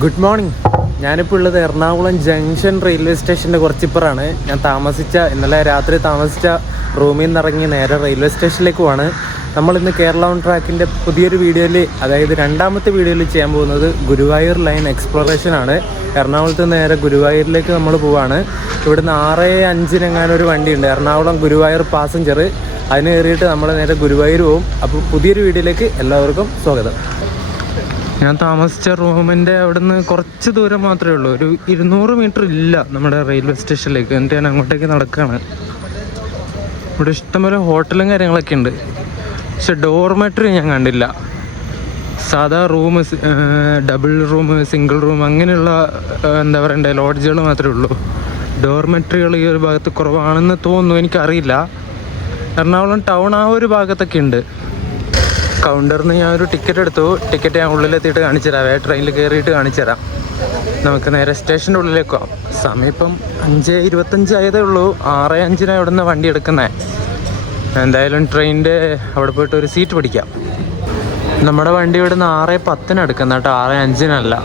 Good morning. ഞാനിപ്പോൾ ഉള്ളത് Ernakulam junction railway സ്റ്റേഷൻ്റെ കുറച്ചിപ്പുറമാണ്. ഞാൻ ഇന്നലെ രാത്രി താമസിച്ച റൂമിൽ നിന്ന് ഇറങ്ങി നേരെ റെയിൽവേ സ്റ്റേഷനിലേക്ക് പോവാണ്. നമ്മളിന്ന് കേരള ഓൺ ട്രാക്കിൻ്റെ പുതിയൊരു വീഡിയോയിൽ, അതായത് രണ്ടാമത്തെ വീഡിയോയിൽ ചെയ്യാൻ പോകുന്നത് ഗുരുവായൂർ ലൈൻ എക്സ്പ്ലോറേഷനാണ്. എറണാകുളത്ത് നിന്ന് നേരെ ഗുരുവായൂരിലേക്ക് നമ്മൾ പോവാണ്. ഇവിടുന്ന് 6:05 ഒരു വണ്ടിയുണ്ട്, എറണാകുളം ഗുരുവായൂർ പാസഞ്ചർ. അതിന് കയറിയിട്ട് നമ്മൾ നേരെ ഗുരുവായൂർ പോകും. അപ്പോൾ പുതിയൊരു വീഡിയോയിലേക്ക് എല്ലാവർക്കും സ്വാഗതം. ഞാൻ താമസിച്ച റൂമിൻ്റെ അവിടുന്ന് കുറച്ച് ദൂരം മാത്രമേ ഉള്ളൂ, ഒരു 200 മീറ്റർ ഇല്ല നമ്മുടെ റെയിൽവേ സ്റ്റേഷനിലേക്ക്. എന്നിട്ട് ഞാൻ അങ്ങോട്ടേക്ക് നടക്കുകയാണ്. ഇവിടെ ഇഷ്ടംപോലെ ഹോട്ടലും കാര്യങ്ങളൊക്കെ ഉണ്ട്, പക്ഷെ ഡോർമെട്രി ഞാൻ കണ്ടില്ല. സാധാ room, double room, single room, അങ്ങനെയുള്ള എന്താ പറയണ്ടേ ലോഡ്ജുകൾ മാത്രമേ ഉള്ളൂ. ഡോർമെട്രികൾ ഈ ഒരു ഭാഗത്ത് കുറവാണെന്ന് തോന്നുന്നു, എനിക്കറിയില്ല. എറണാകുളം ടൗൺ ആ ഒരു ഭാഗത്തൊക്കെ ഉണ്ട്. കൗണ്ടറിൽ നിന്ന് ഞാൻ ഒരു ടിക്കറ്റ് എടുത്തു. ടിക്കറ്റ് ഞാൻ ഉള്ളിലെത്തിയിട്ട് കാണിച്ചു തരാം, ട്രെയിനിൽ കയറിയിട്ട് കാണിച്ചു തരാം. നമുക്ക് നേരെ സ്റ്റേഷൻ്റെ ഉള്ളിലേക്ക് പോകാം. സമയം ഇപ്പം 5:25 ആയതേ ഉള്ളൂ. 6:05 ഇവിടെ നിന്ന് വണ്ടി എടുക്കുന്നത്. എന്തായാലും ട്രെയിനിൻ്റെ അവിടെ പോയിട്ട് ഒരു സീറ്റ് പിടിക്കാം. നമ്മുടെ വണ്ടി ഇവിടെ നിന്ന് 6:10 എടുക്കുന്നത് കേട്ടോ, 6:05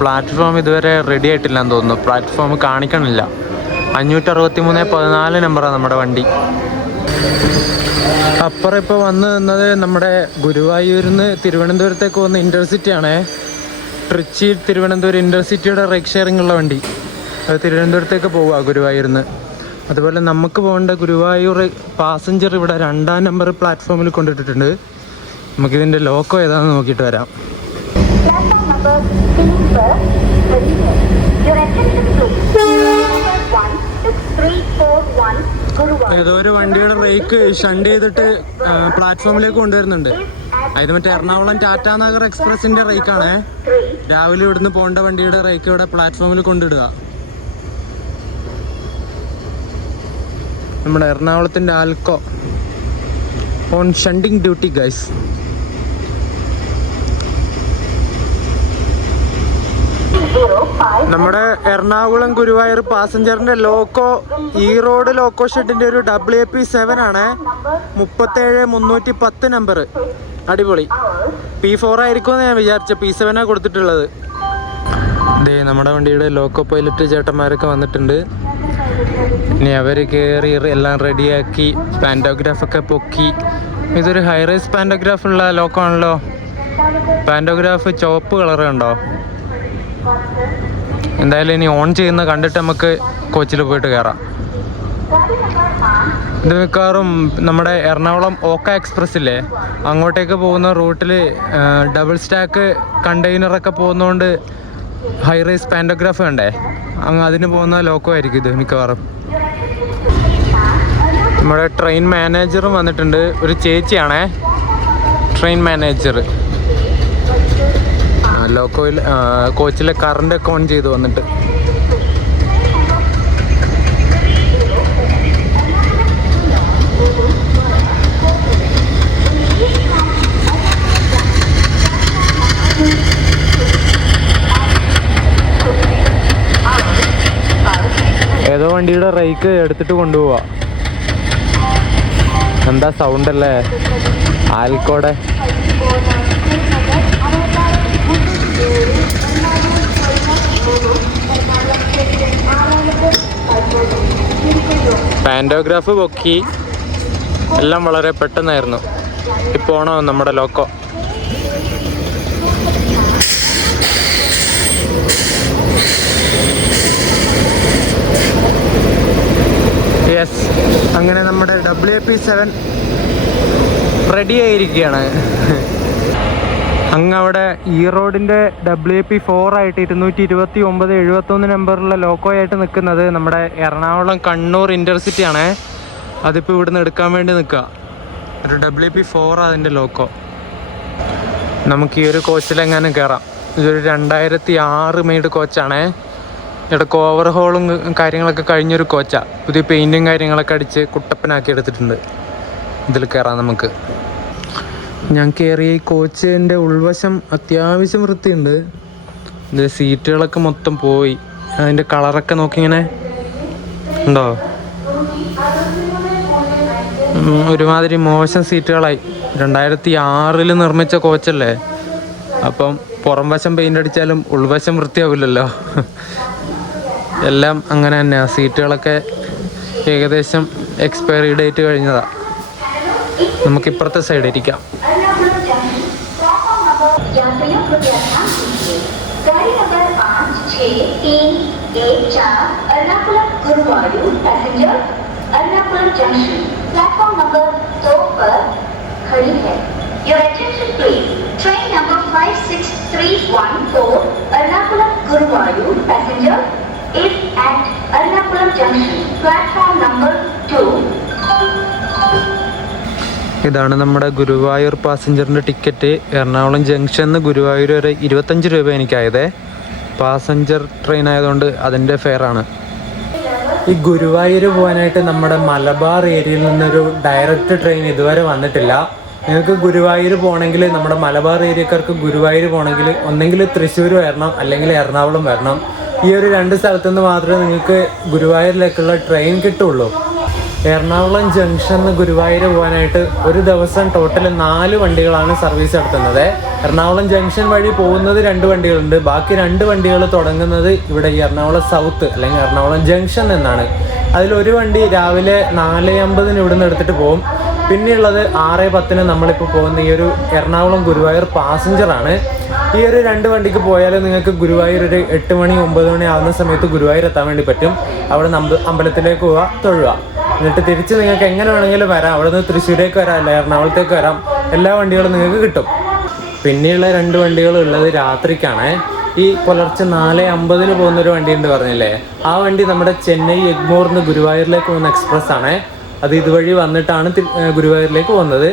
പ്ലാറ്റ്ഫോം ഇതുവരെ റെഡി ആയിട്ടില്ലെന്ന് തോന്നുന്നു. പ്ലാറ്റ്ഫോം കാണിക്കണില്ല. 563-14 നമ്പറാണ് നമ്മുടെ വണ്ടി. അപ്പുറം ഇപ്പോൾ വന്ന് നിന്നത് നമ്മുടെ ഗുരുവായൂരിൽ നിന്ന് തിരുവനന്തപുരത്തേക്ക് പോകുന്ന ഇൻ്റർസിറ്റി ആണേ. ട്രിച്ചി തിരുവനന്തപുരം ഇൻ്റർസിറ്റിയുടെ റൈഡ് ഷെയറിംഗ് ഉള്ള വണ്ടി. അത് തിരുവനന്തപുരത്തേക്ക് പോവുക ഗുരുവായൂരിൽ നിന്ന്. അതുപോലെ നമുക്ക് പോകേണ്ട ഗുരുവായൂർ പാസഞ്ചർ ഇവിടെ 2-ാം നമ്പർ പ്ലാറ്റ്ഫോമിൽ കൊണ്ടിട്ടിട്ടുണ്ട്. നമുക്കിതിൻ്റെ ലോക്കോ ഏതാണെന്ന് നോക്കിയിട്ട് വരാം. ഏതോ ഒരു വണ്ടിയുടെ റേക്ക് ഷണ്ട് ചെയ്തിട്ട് പ്ലാറ്റ്ഫോമിലേക്ക് കൊണ്ടുവരുന്നുണ്ട്. അത് മറ്റേ എറണാകുളം ടാറ്റാനഗർ എക്സ്പ്രസിന്റെ റേക്കാണ്. രാവിലെ ഇവിടുന്ന് പോകേണ്ട വണ്ടിയുടെ റേക്ക് ഇവിടെ പ്ലാറ്റ്ഫോമിൽ കൊണ്ടിടുക. നമ്മുടെ എറണാകുളത്തിന്റെ ആൽക്കോ ഓൺ ഷണ്ടിങ് ഡ്യൂട്ടി ഗൈസ്. നമ്മുടെ എറണാകുളം ഗുരുവായൂർ പാസഞ്ചറിന്റെ ലോക്കോ ഈ റോഡ് ലോക്കോ ഷെഡിന്റെ ഒരു WAP7 ആണ്. 37-310 നമ്പർ. അടിപൊളി. P4 ആയിരിക്കുമെന്ന് ഞാൻ വിചാരിച്ച, P7 കൊടുത്തിട്ടുള്ളത്. ഇതേ നമ്മുടെ വണ്ടിയുടെ ലോക്കോ പൈലറ്റ് ചേട്ടന്മാരൊക്കെ വന്നിട്ടുണ്ട്. ഇനി അവർ കയറി എല്ലാം റെഡിയാക്കി പാൻറ്റോഗ്രാഫൊക്കെ പൊക്കി. ഇതൊരു ഹൈറൈസ് പാൻറ്റോഗ്രാഫ് ഉള്ള ലോക്കോ ആണല്ലോ. പാൻറ്റോഗ്രാഫ് ചുവപ്പ് കളർ കണ്ടോ? എന്തായാലും ഇനി ഓൺ ചെയ്യുന്ന കണ്ടിട്ട് നമുക്ക് കോച്ചിൽ പോയിട്ട് കയറാം. ഇത് മിക്കവാറും നമ്മുടെ എറണാകുളം ഓക്ക എക്സ്പ്രസ് ഇല്ലേ, അങ്ങോട്ടേക്ക് പോകുന്ന റൂട്ടിൽ ഡബിൾ സ്റ്റാക്ക് കണ്ടെയ്നറൊക്കെ പോകുന്നതുകൊണ്ട് ഹൈറൈസ് പാൻറ്റോഗ്രാഫ് വേണ്ടേ, അതിന് പോകുന്ന ലോക്കോ ആയിരിക്കും ഇത് മിക്കവാറും. നമ്മുടെ ട്രെയിൻ മാനേജറും വന്നിട്ടുണ്ട്. ഒരു ചേച്ചിയാണേ ട്രെയിൻ മാനേജർ. ലോക്കോയിൽ കോച്ചിലെ കറണ്ടൊക്കെ ഓൺ ചെയ്ത് വന്നിട്ട്. ഏതോ വണ്ടിയുടെ റേക്ക് എടുത്തിട്ട് കൊണ്ടുപോവാ. എന്താ സൗണ്ട് അല്ലേ ആൽക്കോടെ. പാൻറ്റോഗ്രാഫ് പൊക്കി. എല്ലാം വളരെ പെട്ടെന്നായിരുന്നു. ഇപ്പോൾ ഓണോ നമ്മുടെ ലോക്കോ. യെസ്, അങ്ങനെ നമ്മുടെ WAP7 റെഡി ആയിരിക്കുകയാണ്. അങ്ങ് അവിടെ ഈ റോഡിൻ്റെ WAP4 ആയിട്ട് 229-71 നമ്പറുള്ള ലോക്കോ ആയിട്ട് നിൽക്കുന്നത് നമ്മുടെ എറണാകുളം കണ്ണൂർ ഇൻ്റർസിറ്റി ആണേ. അതിപ്പോൾ ഇവിടുന്ന് എടുക്കാൻ വേണ്ടി നിൽക്കുക. ഒരു WAP4 അതിൻ്റെ ലോക്കോ. നമുക്ക് ഈ ഒരു കോച്ചിലെങ്ങാനും കയറാം. ഇതൊരു 2006 മെയ്ഡ് കോച്ചാണേ. ഇടയ്ക്ക് ഓവർഹോളും കാര്യങ്ങളൊക്കെ കഴിഞ്ഞൊരു കോച്ചാണ്. പുതിയ പെയിൻറ്റും കാര്യങ്ങളൊക്കെ അടിച്ച് കുട്ടപ്പനാക്കി എടുത്തിട്ടുണ്ട്. ഇതിൽ കയറാം നമുക്ക്. ഞാൻ കയറിയ ഈ കോച്ചിൻ്റെ ഉൾവശം അത്യാവശ്യം വൃത്തിയുണ്ട്. ഇത് സീറ്റുകളൊക്കെ മൊത്തം പോയി. അതിൻ്റെ കളറൊക്കെ നോക്കിങ്ങനെ ഉണ്ടോ, ഒരുമാതിരി മോശം സീറ്റുകളായി. 2006 നിർമ്മിച്ച കോച്ചല്ലേ, അപ്പം പുറം വശം പെയിൻ്റ് അടിച്ചാലും ഉൾവശം വൃത്തിയാവില്ലല്ലോ. എല്ലാം അങ്ങനെ തന്നെയാണ്. സീറ്റുകളൊക്കെ ഏകദേശം എക്സ്പയറി ഡേറ്റ് കഴിഞ്ഞതാണ്. നമുക്കിപ്പുറത്തെ സൈഡ് ഇരിക്കാം. Your attention please. Train number 56314 Ernakulam Guruvayur passenger is at Ernakulam Junction, platform number 2. ഇതാണ് നമ്മുടെ ഗുരുവായൂർ പാസഞ്ചറിൻ്റെ ടിക്കറ്റ്. എറണാകുളം ജംഗ്ഷനിൽ നിന്ന് ഗുരുവായൂർ വരെ 25 രൂപ എനിക്കായതേ. പാസഞ്ചർ ട്രെയിൻ ആയതുകൊണ്ട് അതിൻ്റെ ഫെയറാണ്. ഈ ഗുരുവായൂർ പോകാനായിട്ട് നമ്മുടെ മലബാർ ഏരിയയിൽ നിന്നൊരു ഡയറക്റ്റ് ട്രെയിൻ ഇതുവരെ വന്നിട്ടില്ല. നിങ്ങൾക്ക് ഗുരുവായൂർ പോകണമെങ്കിൽ, നമ്മുടെ മലബാർ ഏരിയക്കാർക്ക് ഗുരുവായൂർ പോകണമെങ്കിൽ ഒന്നെങ്കിൽ തൃശ്ശൂർ വരണം അല്ലെങ്കിൽ എറണാകുളം വരണം. ഈ ഒരു 2 സ്ഥലത്തുനിന്ന് മാത്രമേ നിങ്ങൾക്ക് ഗുരുവായൂരിലേക്കുള്ള ട്രെയിൻ കിട്ടുള്ളൂ. എറണാകുളം ജംഗ്ഷനിൽ ഗുരുവായൂർ പോകാനായിട്ട് ഒരു ദിവസം ടോട്ടൽ 4 വണ്ടികളാണ് സർവീസ് നടത്തുന്നത്. എറണാകുളം ജംഗ്ഷൻ വഴി പോകുന്നത് 2 വണ്ടികളുണ്ട്. ബാക്കി 2 വണ്ടികൾ തുടങ്ങുന്നത് ഇവിടെ ഈ എറണാകുളം സൗത്ത് അല്ലെങ്കിൽ എറണാകുളം ജംഗ്ഷൻ എന്നാണ്. അതിലൊരു വണ്ടി രാവിലെ 4:50 ഇവിടുന്ന് എടുത്തിട്ട് പോകും. പിന്നെയുള്ളത് 6:10 നമ്മളിപ്പോൾ പോകുന്ന ഈ ഒരു എറണാകുളം ഗുരുവായൂർ പാസഞ്ചറാണ്. ഈ ഒരു 2 വണ്ടിക്ക് പോയാൽ നിങ്ങൾക്ക് ഗുരുവായൂർ ഒരു 8 മണി 9 മണി ആവുന്ന സമയത്ത് ഗുരുവായൂർ എത്താൻ വേണ്ടി പറ്റും. അവിടെ അമ്പലത്തിലേക്ക് പോവുക, തൊഴുക. എന്നിട്ട് തിരിച്ച് നിങ്ങൾക്ക് എങ്ങനെ വേണമെങ്കിലും വരാം. അവിടെ നിന്ന് തൃശ്ശൂരേക്ക് വരാം, അല്ല എറണാകുളത്തേക്ക് വരാം. എല്ലാ വണ്ടികളും നിങ്ങൾക്ക് കിട്ടും. പിന്നെയുള്ള 2 വണ്ടികളുള്ളത് രാത്രിക്കാണ്. ഈ പുലർച്ചെ 4:50 പോകുന്നൊരു വണ്ടി ഉണ്ട് പറഞ്ഞില്ലേ, ആ വണ്ടി നമ്മുടെ ചെന്നൈ എഗ്മോറിന് ഗുരുവായൂരിലേക്ക് പോകുന്ന എക്സ്പ്രസ് ആണ്. അത് ഇതുവഴി വന്നിട്ടാണ് ഗുരുവായൂരിലേക്ക് പോകുന്നത്.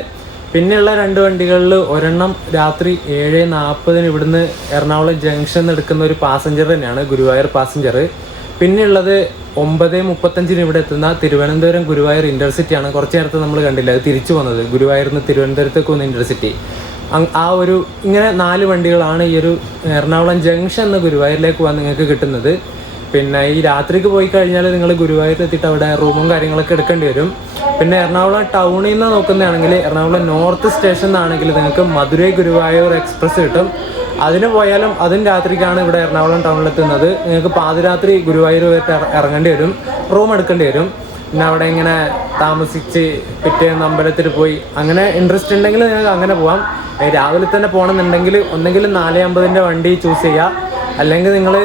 പിന്നെയുള്ള 2 വണ്ടികളിൽ ഒരെണ്ണം രാത്രി 7:40 ഇവിടുന്ന് എറണാകുളം ജംഗ്ഷനിൽ എടുക്കുന്ന ഒരു പാസഞ്ചർ തന്നെയാണ് ഗുരുവായൂർ പാസഞ്ചർ. പിന്നെയുള്ളത് 9:35 ഇവിടെ എത്തുന്ന തിരുവനന്തപുരം ഗുരുവായൂർ ഇൻ്റർസിറ്റിയാണ്. കുറച്ച് നേരത്തെ നമ്മൾ കണ്ടില്ല, അത് തിരിച്ചു പോകുന്നത് ഗുരുവായൂരിൽ നിന്ന് തിരുവനന്തപുരത്തേക്ക് പോകുന്ന ഇൻ്റർസിറ്റി. ആ ഒരു ഇങ്ങനെ 4 വണ്ടികളാണ് ഈ ഒരു എറണാകുളം ജംഗ്ഷൻ എന്ന് ഗുരുവായൂരിലേക്ക് പോകാൻ നിങ്ങൾക്ക് കിട്ടുന്നത്. പിന്നെ ഈ രാത്രിക്ക് പോയി കഴിഞ്ഞാൽ നിങ്ങൾ ഗുരുവായൂർ എത്തിയിട്ട് അവിടെ റൂമും കാര്യങ്ങളൊക്കെ എടുക്കേണ്ടി വരും. പിന്നെ എറണാകുളം ടൗണിൽ നിന്ന് നോക്കുന്നതാണെങ്കിൽ എറണാകുളം നോർത്ത് സ്റ്റേഷൻ എന്നാണെങ്കിൽ നിങ്ങൾക്ക് മധുരൈ ഗുരുവായൂർ എക്സ്പ്രസ് കിട്ടും. അതിന് പോയാലും അതും രാത്രിക്കാണ് ഇവിടെ എറണാകുളം ടൗണിലെത്തുന്നത്. നിങ്ങൾക്ക് പാതിരാത്രി ഗുരുവായൂർ ഇറങ്ങേണ്ടി വരും, റൂം എടുക്കേണ്ടി വരും. പിന്നെ അവിടെ ഇങ്ങനെ താമസിച്ച് പിറ്റേന്ന് അമ്പലത്തിൽ പോയി അങ്ങനെ ഇൻട്രസ്റ്റ് ഉണ്ടെങ്കിൽ നിങ്ങൾക്ക് അങ്ങനെ പോകാം. രാവിലെ തന്നെ പോകണമെന്നുണ്ടെങ്കിൽ ഒന്നെങ്കിൽ 4:50 വണ്ടി ചൂസ് ചെയ്യുക, അല്ലെങ്കിൽ നിങ്ങൾ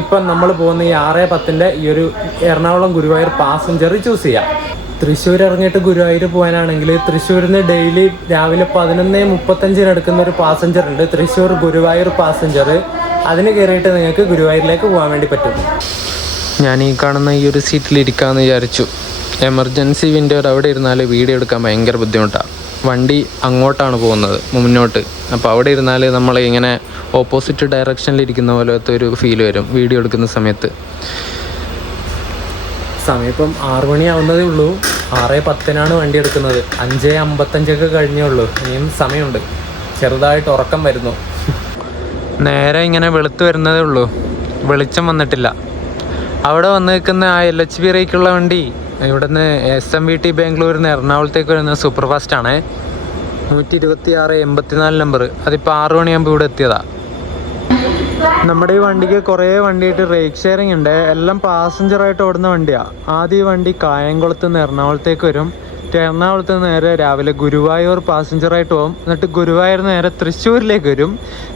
ഇപ്പം നമ്മൾ പോകുന്ന ഈ 6:10 ഈ ഒരു എറണാകുളം ഗുരുവായൂർ പാസഞ്ചർ ചൂസ് ചെയ്യാം. തൃശ്ശൂർ ഇറങ്ങിയിട്ട് ഗുരുവായൂർ പോകാനാണെങ്കിൽ തൃശ്ശൂരിൽ നിന്ന് ഡെയിലി രാവിലെ 11:35 എടുക്കുന്ന ഒരു പാസഞ്ചർ ഉണ്ട്, തൃശ്ശൂർ ഗുരുവായൂർ പാസഞ്ചർ. അതിന് കയറിയിട്ട് നിങ്ങൾക്ക് ഗുരുവായൂരിലേക്ക് പോകാൻ വേണ്ടി പറ്റും. ഞാൻ ഈ കാണുന്ന ഈ ഒരു സീറ്റിൽ ഇരിക്കാമെന്ന് വിചാരിച്ചു. എമർജൻസി വിൻഡോയിൽ അവിടെ ഇരുന്നാൽ വീഡിയോ എടുക്കാൻ ഭയങ്കര ബുദ്ധിമുട്ടാണ്. വണ്ടി അങ്ങോട്ടാണ് പോകുന്നത്, മുന്നോട്ട്. അപ്പോൾ അവിടെ ഇരുന്നാൽ നമ്മൾ ഇങ്ങനെ ഓപ്പോസിറ്റ് ഡയറക്ഷനിൽ ഇരിക്കുന്ന പോലത്തെ ഒരു ഫീൽ വരും വീഡിയോ എടുക്കുന്ന സമയത്ത്. സമയം ഇപ്പം 6 മണിയാവുന്നതേ ഉള്ളൂ. 6:10 വണ്ടി എടുക്കുന്നത്. 5:55 കഴിഞ്ഞേ ഉള്ളൂ. ഇനിയും സമയമുണ്ട്. ചെറുതായിട്ട് ഉറക്കം വരുന്നു. നേരെ ഇങ്ങനെ വെളുത്ത് വരുന്നതേ ഉള്ളൂ, വെളിച്ചം വന്നിട്ടില്ല. അവിടെ വന്ന് നിൽക്കുന്ന ആ LHB റേക്കുള്ള വണ്ടി ഇവിടുന്ന് SMVT ബാംഗ്ലൂരിൽ നിന്ന് എറണാകുളത്തേക്ക് വരുന്ന സൂപ്പർ ഫാസ്റ്റാണ്. 126 നമ്പർ. അതിപ്പോൾ 6 മണിയാകുമ്പോൾ ഇവിടെ എത്തിയതാണ്. നമ്മുടെ ഈ വണ്ടിക്ക് കുറേ വണ്ടിയായിട്ട് റേക്ക് ഷെയറിംഗ് ഉണ്ട്. എല്ലാം പാസഞ്ചറായിട്ട് ഓടുന്ന വണ്ടിയാണ്. ആദ്യം ഈ വണ്ടി കായംകുളത്ത് നിന്ന് എറണാകുളത്തേക്ക് വരും. എറണാകുളത്ത് നിന്ന് നേരെ രാവിലെ ഗുരുവായൂർ പാസഞ്ചറായിട്ട് പോകും. എന്നിട്ട് ഗുരുവായൂർ നേരെ തൃശ്ശൂരിലേക്ക് വരും.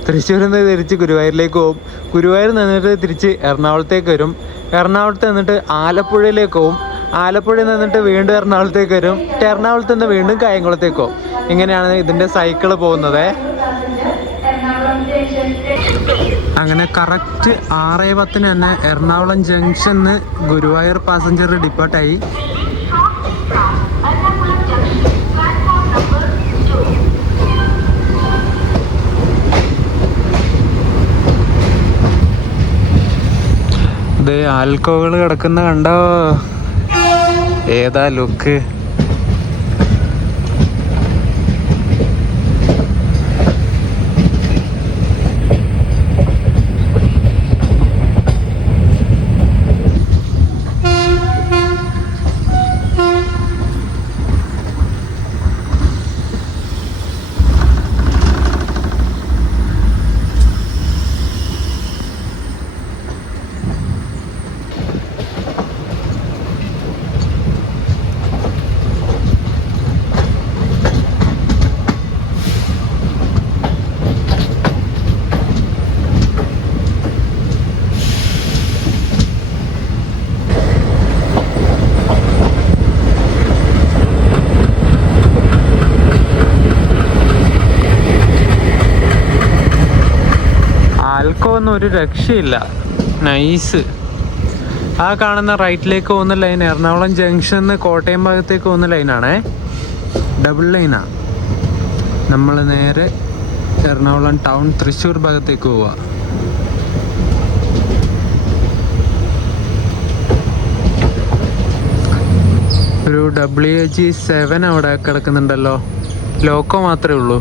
തൃശ്ശൂരിൽ നിന്ന് തിരിച്ച് ഗുരുവായൂരിലേക്ക് പോകും. ഗുരുവായൂർ നിന്നിട്ട് തിരിച്ച് എറണാകുളത്തേക്ക് വരും. എറണാകുളത്ത് നിന്നിട്ട് ആലപ്പുഴയിലേക്ക് പോകും. ആലപ്പുഴയിൽ നിന്നിട്ട് വീണ്ടും എറണാകുളത്തേക്ക് വരും. എറണാകുളത്ത് നിന്ന് വീണ്ടും കായംകുളത്തേക്ക് പോകും. ഇങ്ങനെയാണ് ഇതിൻ്റെ സൈക്കിള് പോകുന്നത്. അങ്ങനെ കറക്റ്റ് 6:10 തന്നെ എറണാകുളം ജംഗ്ഷന്ന് ഗുരുവായൂർ പാസഞ്ചർ ഡിപ്പാർട്ടായി. ഇത് ആൽക്കോകൾ കിടക്കുന്ന കണ്ടോ, ഏതാ ലുക്ക്. ലോക്കോ ഒന്നും ഒരു രക്ഷയില്ല. നൈസ്. ആ കാണുന്ന റൈറ്റിലേക്ക് പോകുന്ന ലൈൻ എറണാകുളം ജംഗ്ഷനിൽ നിന്ന് കോട്ടയം ഭാഗത്തേക്ക് പോകുന്ന ലൈനാണേ. ഡബിൾ ലൈനാണ്. നമ്മൾ നേരെ എറണാകുളം ടൗൺ തൃശ്ശൂർ ഭാഗത്തേക്ക് പോവുക. ഒരു WG7 അവിടെ കിടക്കുന്നുണ്ടല്ലോ. ലോക്കോ മാത്രമേ ഉള്ളൂ.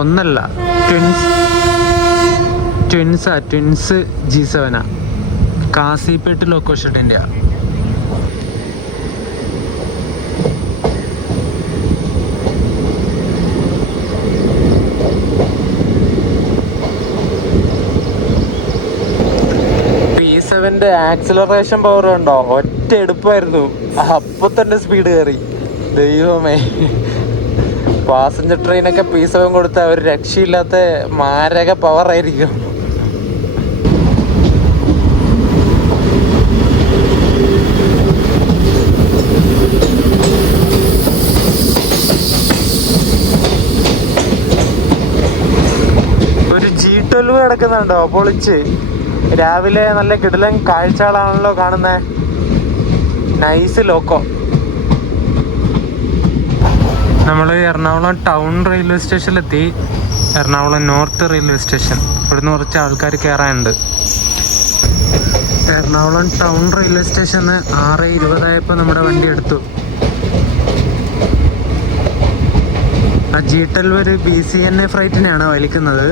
ഒന്നല്ല, ട്വിൻസ് G7 കാസിപ്പേട്ട് ലോക്കോ ഷെഡിൻ്റെ. P7 ആക്സിലറേഷൻ പവർ ഉണ്ടോ? ഒറ്റ എടുപ്പായിരുന്നു, അപ്പൊ തന്നെ സ്പീഡ് കയറി. ദൈവമേ, പാസഞ്ചർ ട്രെയിനൊക്കെ P7 കൊടുത്ത ഒരു രക്ഷയില്ലാത്ത മാരക പവർ ആയിരിക്കും. ഒരു G12 കിടക്കുന്നുണ്ടോ പൊളിച്ച്. രാവിലെ നല്ല കിടിലൻ കാഴ്ചകളാണല്ലോ കാണുന്നത്. Nice loco. നമ്മൾ എറണാകുളം ടൗൺ റെയിൽവേ സ്റ്റേഷനിലെത്തി. Ernakulam north railway station. ഇവിടുന്ന് കുറച്ച് ആൾക്കാർ കയറാനുണ്ട്. എറണാകുളം ടൗൺ റെയിൽവേ സ്റ്റേഷന് 6:20 നമ്മുടെ വണ്ടി എടുത്തു. ആ G12 ഒരു BCNA ഫ്ലൈറ്റിനെയാണ് വലിക്കുന്നത്.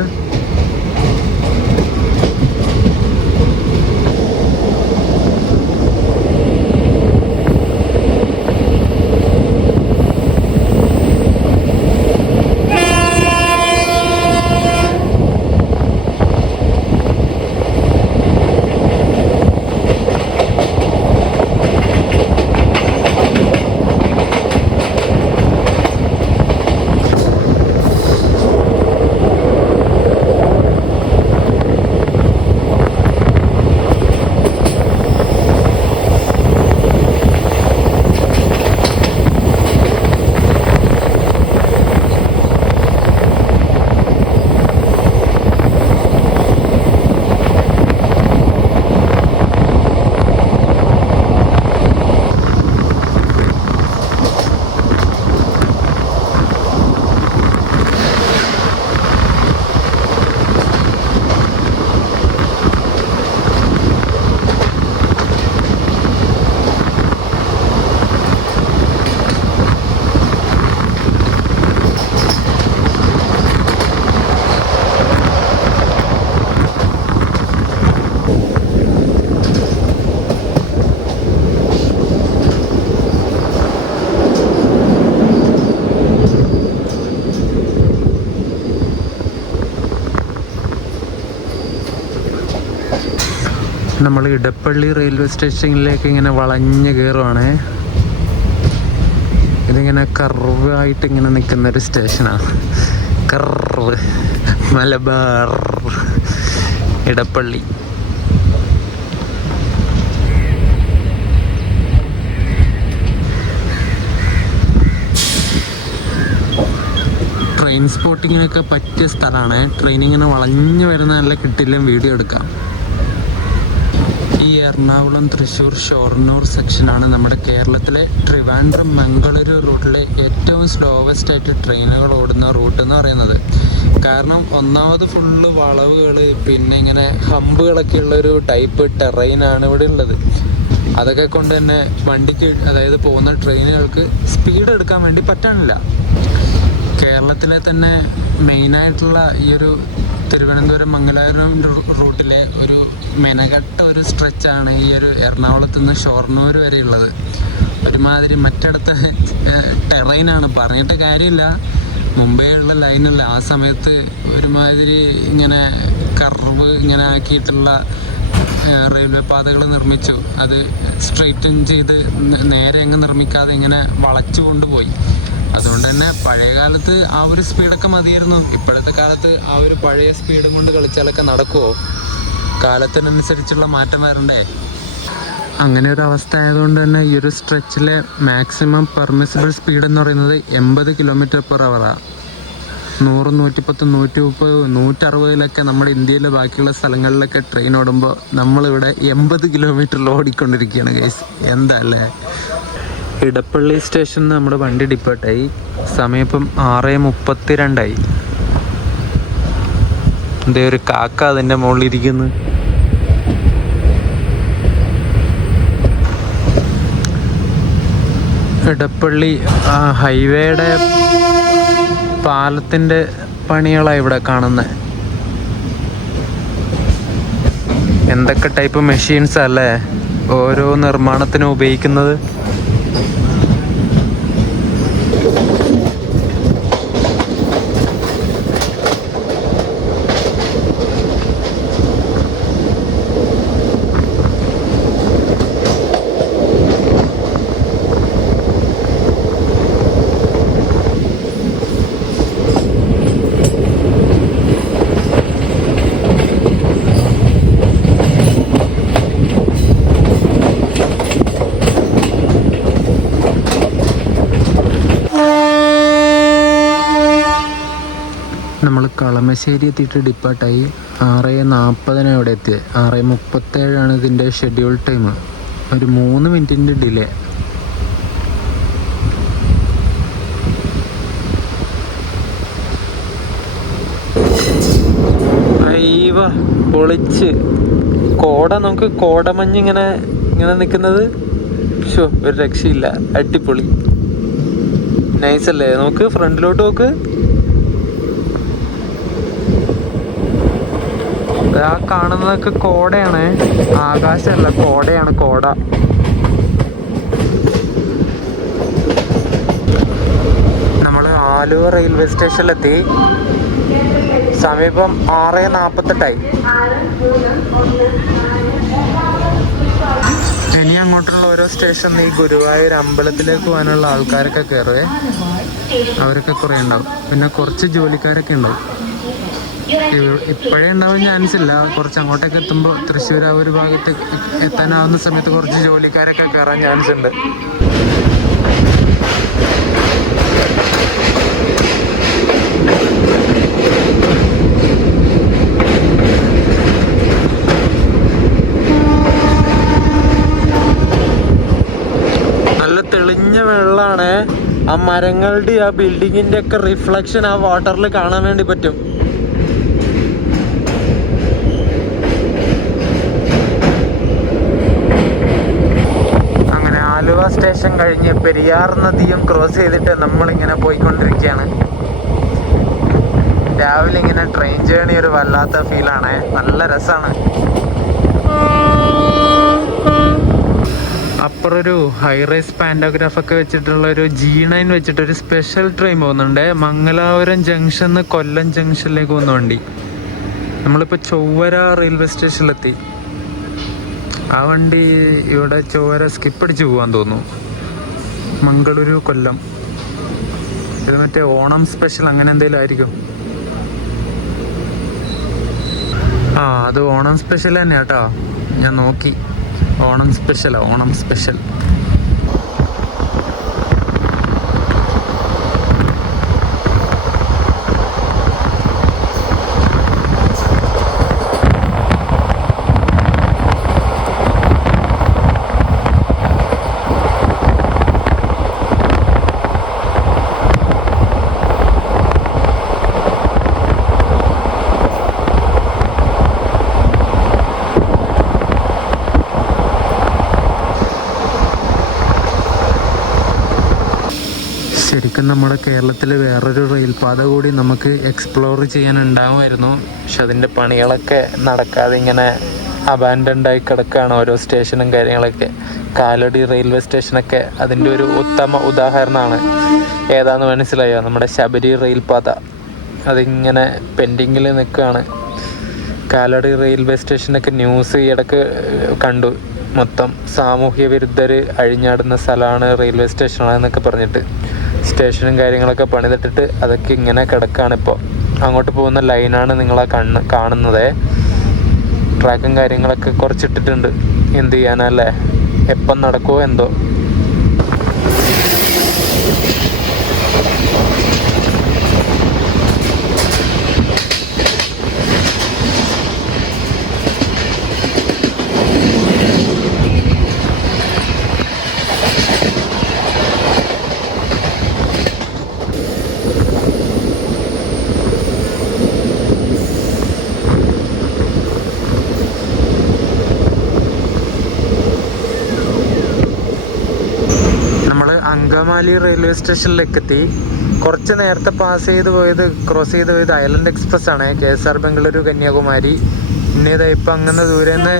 നമ്മൾ ഇടപ്പള്ളി റെയിൽവേ സ്റ്റേഷനിലേക്ക് ഇങ്ങനെ വളഞ്ഞ് കയറുവാണ്. ഇതിങ്ങനെ കർവായിട്ട് ഇങ്ങനെ നിൽക്കുന്നൊരു സ്റ്റേഷനാണ്. കർവ് മലബാർ ഇടപ്പള്ളി. ട്രെയിൻ സ്പോട്ടിങ്ങിനൊക്കെ പറ്റിയ സ്ഥലമാണ്. ട്രെയിൻ ഇങ്ങനെ വളഞ്ഞു വരുന്ന നല്ല കിട്ടില്ല വീഡിയോ എടുക്കാം. ഈ എറണാകുളം തൃശ്ശൂർ ഷൊർണൂർ സെക്ഷനാണ് നമ്മുടെ കേരളത്തിലെ ട്രിവാൻഡ്രം മംഗളൂരു റൂട്ടിലെ ഏറ്റവും സ്ലോവസ്റ്റ് ആയിട്ട് ട്രെയിനുകൾ ഓടുന്ന റൂട്ട് എന്ന് പറയുന്നത്. കാരണം ഒന്നാമത് ഫുള്ള് വളവുകൾ, പിന്നെ ഇങ്ങനെ ഹമ്പുകളൊക്കെ ഉള്ളൊരു ടൈപ്പ് ടെറൈനാണ് ഇവിടെ ഉള്ളത്. അതൊക്കെ കൊണ്ട് തന്നെ വണ്ടിക്ക്, അതായത് പോകുന്ന ട്രെയിനുകൾക്ക് സ്പീഡ് എടുക്കാൻ വേണ്ടി പറ്റാനില്ല. കേരളത്തിലെ തന്നെ മെയിനായിട്ടുള്ള ഈ ഒരു തിരുവനന്തപുരം മംഗലാപുരം റൂട്ടിലെ ഒരു മെനഘട്ട ഒരു സ്ട്രെച്ചാണ് ഈ ഒരു എറണാകുളത്ത് നിന്ന് ഷൊർണൂർ വരെയുള്ളത്. ഒരുമാതിരി മറ്റിടത്തെ ടെറൈനാണ്, പറഞ്ഞിട്ട് കാര്യമില്ല. മുമ്പേ ഉള്ള ലൈനല്ല, ആ സമയത്ത് ഒരുമാതിരി ഇങ്ങനെ കർവ് ഇങ്ങനെ ആക്കിയിട്ടുള്ള റെയിൽവേ പാതകൾ നിർമ്മിച്ചു. അത് സ്ട്രെയിറ്റൻ ചെയ്ത് നേരെ അങ്ങ് നിർമ്മിക്കാതെ ഇങ്ങനെ വളച്ചു കൊണ്ടുപോയി. അതുകൊണ്ട് തന്നെ പഴയ കാലത്ത് ആ ഒരു സ്പീഡൊക്കെ മതിയായിരുന്നു. ഇപ്പോഴത്തെ കാലത്ത് ആ ഒരു പഴയ സ്പീഡും കൊണ്ട് കളിച്ചാലൊക്കെ നടക്കുമോ? കാലത്തിനനുസരിച്ചുള്ള മാറ്റം വരണ്ടേ? അങ്ങനെ ഒരു അവസ്ഥ ആയതുകൊണ്ട് തന്നെ ഈ ഒരു സ്ട്രെച്ചിലെ മാക്സിമം പെർമിസിബിൾ സ്പീഡ് എന്ന് പറയുന്നത് 80 km/h. 100, 110, 130, 160 നമ്മുടെ ഇന്ത്യയിലെ ബാക്കിയുള്ള സ്ഥലങ്ങളിലൊക്കെ ട്രെയിൻ ഓടുമ്പോൾ നമ്മളിവിടെ 80 km ഓടിക്കൊണ്ടിരിക്കുകയാണ് ഗൈസ്. എന്താ അല്ലേ? ഇടപ്പള്ളി സ്റ്റേഷനിൽ നമ്മുടെ വണ്ടി ഡിപ്പാർട്ടായി. സമയം ഇപ്പം 6:32. എന്തേ ഒരു കാക്ക അതിൻ്റെ മുകളിലിരിക്കുന്നു. ഇടപ്പള്ളി ഹൈവേയുടെ പാലത്തിൻ്റെ പണികളാണ് ഇവിടെ കാണുന്നത്. എന്തൊക്കെ ടൈപ്പ് മെഷീൻസ് അല്ലേ ഓരോ നിർമ്മാണത്തിനും ഉപയോഗിക്കുന്നത്. നമ്മൾ കളമശ്ശേരി എത്തിയിട്ട് ഡിപ്പാർട്ടായി. 6:40 അവിടെ എത്തി. 6:37 ഇതിൻ്റെ ഷെഡ്യൂൾ ടൈം. ഒരു 3 മിനിറ്റിൻ്റെ ഡിലേ. അയ്യവ പൊളിച്ച് നമുക്ക് കോടമഞ്ഞ് ഇങ്ങനെ നിൽക്കുന്നത് ഒരു രക്ഷയില്ല. അടിപൊളി നൈസല്ലേ? നോക്ക് ഫ്രണ്ടിലോട്ട് നോക്ക്. ആ കാണുന്നതൊക്കെ കോടയാണ്, ആകാശമല്ല കോടയാണ്. കോട. നമ്മൾ ആലുവ റെയിൽവേ സ്റ്റേഷനിലെത്തി. സമീപം 6:48. ഇനി അങ്ങോട്ടുള്ള ഓരോ സ്റ്റേഷൻ ഈ ഗുരുവായൂർ അമ്പലത്തിലേക്ക് പോകാനുള്ള ആൾക്കാരൊക്കെ കയറുവേ. അവരൊക്കെ കുറേ ഉണ്ടാവും. പിന്നെ കുറച്ച് ജോലിക്കാരൊക്കെ ഉണ്ടാവും. ഇപ്പോഴേ ഉണ്ടാവാൻ ചാൻസ് ഇല്ല. കുറച്ച് അങ്ങോട്ടേക്ക് എത്തുമ്പോൾ തൃശ്ശൂർ ആ ഒരു ഭാഗത്ത് എത്താനാവുന്ന സമയത്ത് കുറച്ച് ജോലിക്കാരൊക്കെ കയറാൻ ചാൻസ് ഉണ്ട്. നല്ല തെളിഞ്ഞ വെള്ളമാണ്. ആ മരങ്ങളുടെ ആ ബിൽഡിങ്ങിന്റെ ഒക്കെ റിഫ്ലക്ഷൻ ആ വാട്ടറിൽ കാണാൻ വേണ്ടി പറ്റും. ആലുവ സ്റ്റേഷൻ കഴിഞ്ഞ് പെരിയാർ നദിയും ക്രോസ് ചെയ്തിട്ട് നമ്മളിങ്ങനെ പോയിക്കൊണ്ടിരിക്കുകയാണ്. രാവിലെ ഇങ്ങനെ ട്രെയിൻ ജേണി ഒരു വല്ലാത്ത ഫീലാണ്. നല്ല രസമാണ്. അപ്പുറൊരു ഹൈറൈസ് പാൻഡോഗ്രാഫ് ഒക്കെ വെച്ചിട്ടുള്ള ഒരു G9 വെച്ചിട്ടൊരു സ്പെഷ്യൽ ട്രെയിൻ പോകുന്നുണ്ട്. മംഗലാപുരം ജംഗ്ഷന്ന് കൊല്ലം ജംഗ്ഷനിലേക്ക് പോകുന്ന വണ്ടി. നമ്മളിപ്പോൾ ചൊവ്വര റെയിൽവേ സ്റ്റേഷനിലെത്തി. ആ വണ്ടി ഇവിടെ ചൊവ്വര സ്കിപ്പടിച്ച് പോകാൻ തോന്നുന്നു. മംഗളൂരു കൊല്ലം. ഇത് മറ്റേ ഓണം സ്പെഷ്യൽ അങ്ങനെ എന്തെങ്കിലും ആയിരിക്കും. അത് ഓണം സ്പെഷ്യൽ തന്നെയാ കേട്ടോ. ഞാൻ നോക്കി. ഓണം സ്പെഷ്യൽ. ശരിക്കും നമ്മുടെ കേരളത്തിൽ വേറൊരു റെയിൽപാത കൂടി നമുക്ക് എക്സ്പ്ലോർ ചെയ്യാനുണ്ടാകുമായിരുന്നു. പക്ഷെ അതിൻ്റെ പണികളൊക്കെ നടക്കാതെ ഇങ്ങനെ അബാൻഡൻഡായി കിടക്കുകയാണ് ഓരോ സ്റ്റേഷനും കാര്യങ്ങളൊക്കെ. കാലടി റെയിൽവേ സ്റ്റേഷനൊക്കെ അതിൻ്റെ ഒരു ഉത്തമ ഉദാഹരണമാണ്. ഏതാണെന്ന് മനസ്സിലായോ? നമ്മുടെ ശബരി റെയിൽപാത. അതിങ്ങനെ പെൻഡിങ്ങിൽ നിൽക്കുകയാണ്. കാലടി റെയിൽവേ സ്റ്റേഷനൊക്കെ ന്യൂസ് ഈയിടക്ക് കണ്ടു. മൊത്തം സാമൂഹ്യ വിരുദ്ധർ അഴിഞ്ഞാടുന്ന സ്ഥലമാണ് റെയിൽവേ സ്റ്റേഷനാണെന്നൊക്കെ പറഞ്ഞിട്ട്. സ്റ്റേഷനും കാര്യങ്ങളൊക്കെ പണിതിട്ടിട്ട് അതൊക്കെ ഇങ്ങനെ കിടക്കുകയാണിപ്പോൾ. അങ്ങോട്ട് പോകുന്ന ലൈനാണ് നിങ്ങളാ കാണുന്നത്. ട്രാക്കും കാര്യങ്ങളൊക്കെ കുറച്ചിട്ടിട്ടുണ്ട്. എന്ത് ചെയ്യാനല്ലേ, എപ്പം നടക്കുമോ എന്തോ. അങ്കമാലി റെയിൽവേ സ്റ്റേഷനിലേക്ക് എത്തി. കുറച്ച് നേരത്തെ ക്രോസ് ചെയ്ത് പോയത് ഐലൻഡ് എക്സ്പ്രസ് ആണ്, KSR ബംഗളൂരു കന്യാകുമാരി. പിന്നെ ഇപ്പം അങ്ങനെ ദൂരെ നിന്ന്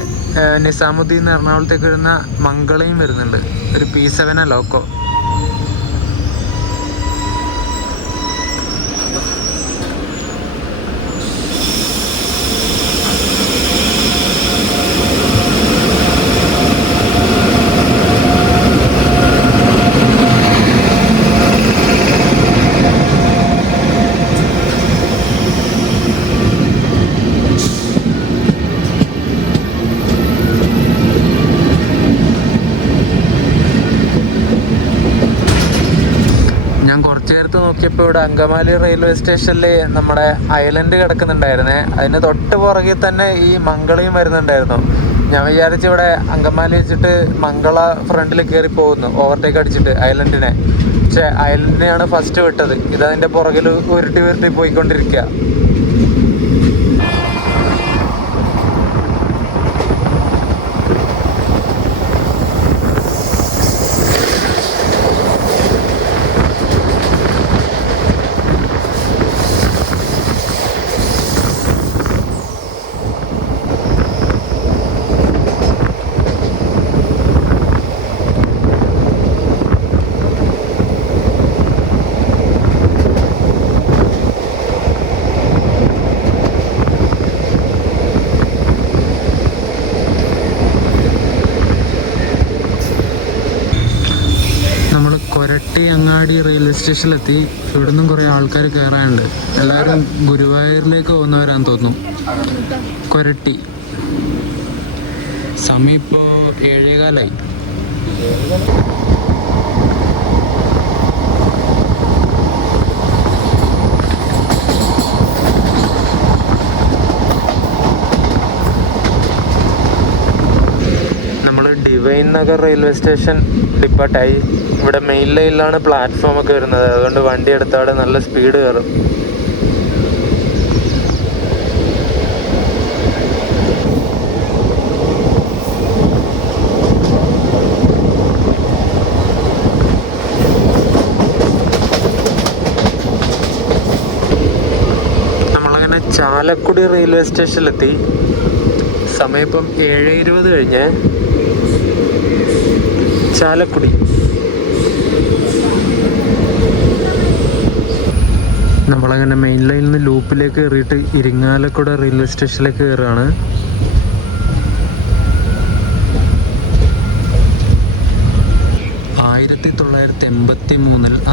നിസാമുദ്ദീൻ എറണാകുളത്തേക്ക് വരുന്ന മംഗളയും വരുന്നുണ്ട്, ഒരു P7 ലോക്കോ. നോക്കിയപ്പോൾ ഇവിടെ അങ്കമാലി റെയിൽവേ സ്റ്റേഷനിൽ നമ്മുടെ ഐലൻഡ് കിടക്കുന്നുണ്ടായിരുന്നേ. അതിന് തൊട്ട് പുറകിൽ തന്നെ ഈ മംഗളയും വരുന്നുണ്ടായിരുന്നു. ഞാൻ വിചാരിച്ചു ഇവിടെ അങ്കമാലി വെച്ചിട്ട് മംഗള ഫ്രണ്ടിൽ കയറി പോകുന്നു ഓവർടേക്ക് അടിച്ചിട്ട് ഐലൻഡിനെ. പക്ഷെ ഐലൻഡിനെയാണ് ഫസ്റ്റ് വിട്ടത്. ഇതതിൻ്റെ പുറകിൽ ഉരുട്ടി പോയിക്കൊണ്ടിരിക്കുക. അങ്ങാടി റെയിൽവേ സ്റ്റേഷനിലെത്തി. ഇവിടെ നിന്നും കുറേ ആൾക്കാർ കയറാനുണ്ട്. എല്ലാവരും ഗുരുവായൂരിലേക്ക് പോകുന്നവരാന്ന് തോന്നുന്നു. കൊരട്ടി. സമയം ഇപ്പോൾ 7:15. ഡിവൈൻ നഗർ റെയിൽവേ സ്റ്റേഷൻ ഡിപ്പാർട്ടായി. ഇവിടെ മെയിൻ ലൈനിലാണ് പ്ലാറ്റ്ഫോം ഒക്കെ വരുന്നത്. അതുകൊണ്ട് വണ്ടി എടുത്തവിടെ നല്ല സ്പീഡ് കയറും. നമ്മളങ്ങനെ ചാലക്കുടി റെയിൽവേ സ്റ്റേഷനിലെത്തി. സമയം ഇപ്പം 7:20 കഴിഞ്ഞ്. ചാലക്കുടി. നമ്മളങ്ങനെ മെയിൻ ലൈനിൽ നിന്ന് ലൂപ്പിലേക്ക് കയറിയിട്ട് ഇരിങ്ങാലക്കുട റെയിൽവേ സ്റ്റേഷനിലേക്ക് കയറുകയാണ്.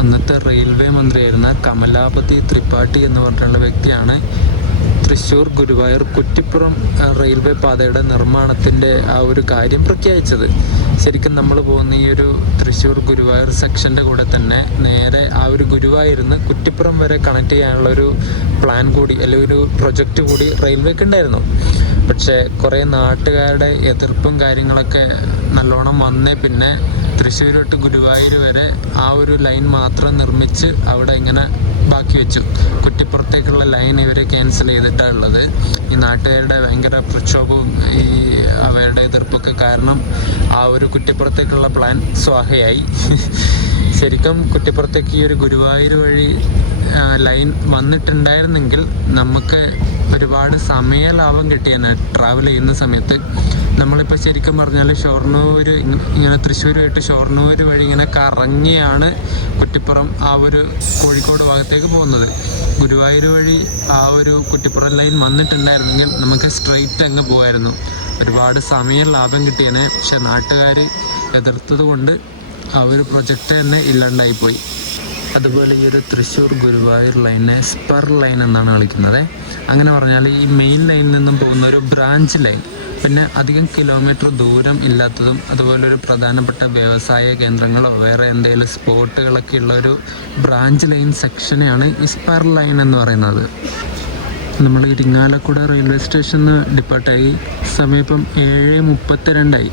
അന്നത്തെ റെയിൽവേ മന്ത്രിയായിരുന്ന കമലാപതി ത്രിപാഠി എന്ന് പറഞ്ഞിട്ടുള്ള വ്യക്തിയാണ് തൃശ്ശൂർ ഗുരുവായൂർ കുറ്റിപ്പുറം റെയിൽവേ പാതയുടെ നിർമ്മാണത്തിൻ്റെ ആ ഒരു കാര്യം പ്രഖ്യാപിച്ചത്. ശരിക്കും നമ്മൾ പോകുന്ന ഈ ഒരു തൃശ്ശൂർ ഗുരുവായൂർ സെക്ഷൻ്റെ കൂടെ തന്നെ നേരെ ആ ഒരു ഗുരുവായൂരിന്ന് കുറ്റിപ്പുറം വരെ കണക്ട് ചെയ്യാനുള്ളൊരു പ്ലാൻ കൂടി, അല്ലെങ്കിൽ ഒരു പ്രൊജക്റ്റ് കൂടി റെയിൽവേക്ക് ഉണ്ടായിരുന്നു. പക്ഷേ കുറേ നാട്ടുകാരുടെ എതിർപ്പും കാര്യങ്ങളൊക്കെ നല്ലോണം വന്നേ പിന്നെ തൃശ്ശൂർ തൊട്ട് ഗുരുവായൂർ വരെ ആ ഒരു ലൈൻ മാത്രം നിർമ്മിച്ച് അവിടെ ഇങ്ങനെ ബാക്കി വെച്ചു. കുറ്റിപ്പുറത്തേക്കുള്ള ലൈൻ ഇവർ ക്യാൻസൽ ചെയ്തിട്ടാണ് ഉള്ളത്. ഈ നാട്ടുകാരുടെ ഭയങ്കര പ്രക്ഷോഭവും ഈ അവരുടെ എതിർപ്പൊക്കെ കാരണം ആ ഒരു കുറ്റിപ്പുറത്തേക്കുള്ള പ്ലാൻ സ്വാഹയായി. ശരിക്കും കുറ്റിപ്പുറത്തേക്ക് ഈ ഒരു ഗുരുവായൂർ വഴി ലൈൻ വന്നിട്ടുണ്ടായിരുന്നെങ്കിൽ നമുക്ക് ഒരുപാട് സമയ ലാഭം കിട്ടിയേനെ ട്രാവൽ ചെയ്യുന്ന സമയത്ത്. നമ്മളിപ്പോൾ ശരിക്കും പറഞ്ഞാൽ ഷൊർണൂർ ഇങ്ങനെ തൃശ്ശൂർ പോയിട്ട് ഷൊർണൂർ വഴി ഇങ്ങനെ കറങ്ങിയാണ് കുറ്റിപ്പുറം ആ ഒരു കോഴിക്കോട് ഭാഗത്തേക്ക് പോകുന്നത്. ഗുരുവായൂർ വഴി ആ ഒരു കുറ്റിപ്പുറം ലൈൻ വന്നിട്ടുണ്ടായിരുന്നെങ്കിൽ നമുക്ക് സ്ട്രെയിറ്റ് അങ്ങ് പോകുമായിരുന്നു. ഒരുപാട് സമയം ലാഭം കിട്ടിയേനെ. പക്ഷെ നാട്ടുകാർ എതിർത്തത് കൊണ്ട് ആ ഒരു പ്രൊജക്റ്റ് തന്നെ ഇല്ലാണ്ടായിപ്പോയി. അതുപോലെ ഈ ഒരു തൃശ്ശൂർ ഗുരുവായൂർ ലൈനെ സ്പർ ലൈൻ എന്നാണ് വിളിക്കുന്നത്. അങ്ങനെ പറഞ്ഞാൽ ഈ മെയിൻ ലൈനിൽ നിന്നും പോകുന്ന ഒരു ബ്രാഞ്ച് ലൈൻ, പിന്നെ അധികം കിലോമീറ്റർ ദൂരം ഇല്ലാത്തതും അതുപോലെ ഒരു പ്രധാനപ്പെട്ട വ്യവസായ കേന്ദ്രങ്ങളോ വേറെ എന്തെങ്കിലും സ്പോട്ടുകളൊക്കെ ഉള്ള ഒരു ബ്രാഞ്ച് ലൈൻ സെക്ഷനെയാണ് ഈ സ്പർ ലൈൻ എന്ന് പറയുന്നത്. നമ്മൾ ഇരിങ്ങാലക്കുട റെയിൽവേ സ്റ്റേഷനിൽ നിന്ന് ഡിപ്പാർട്ടായി. സമയം ഇപ്പം 7:32.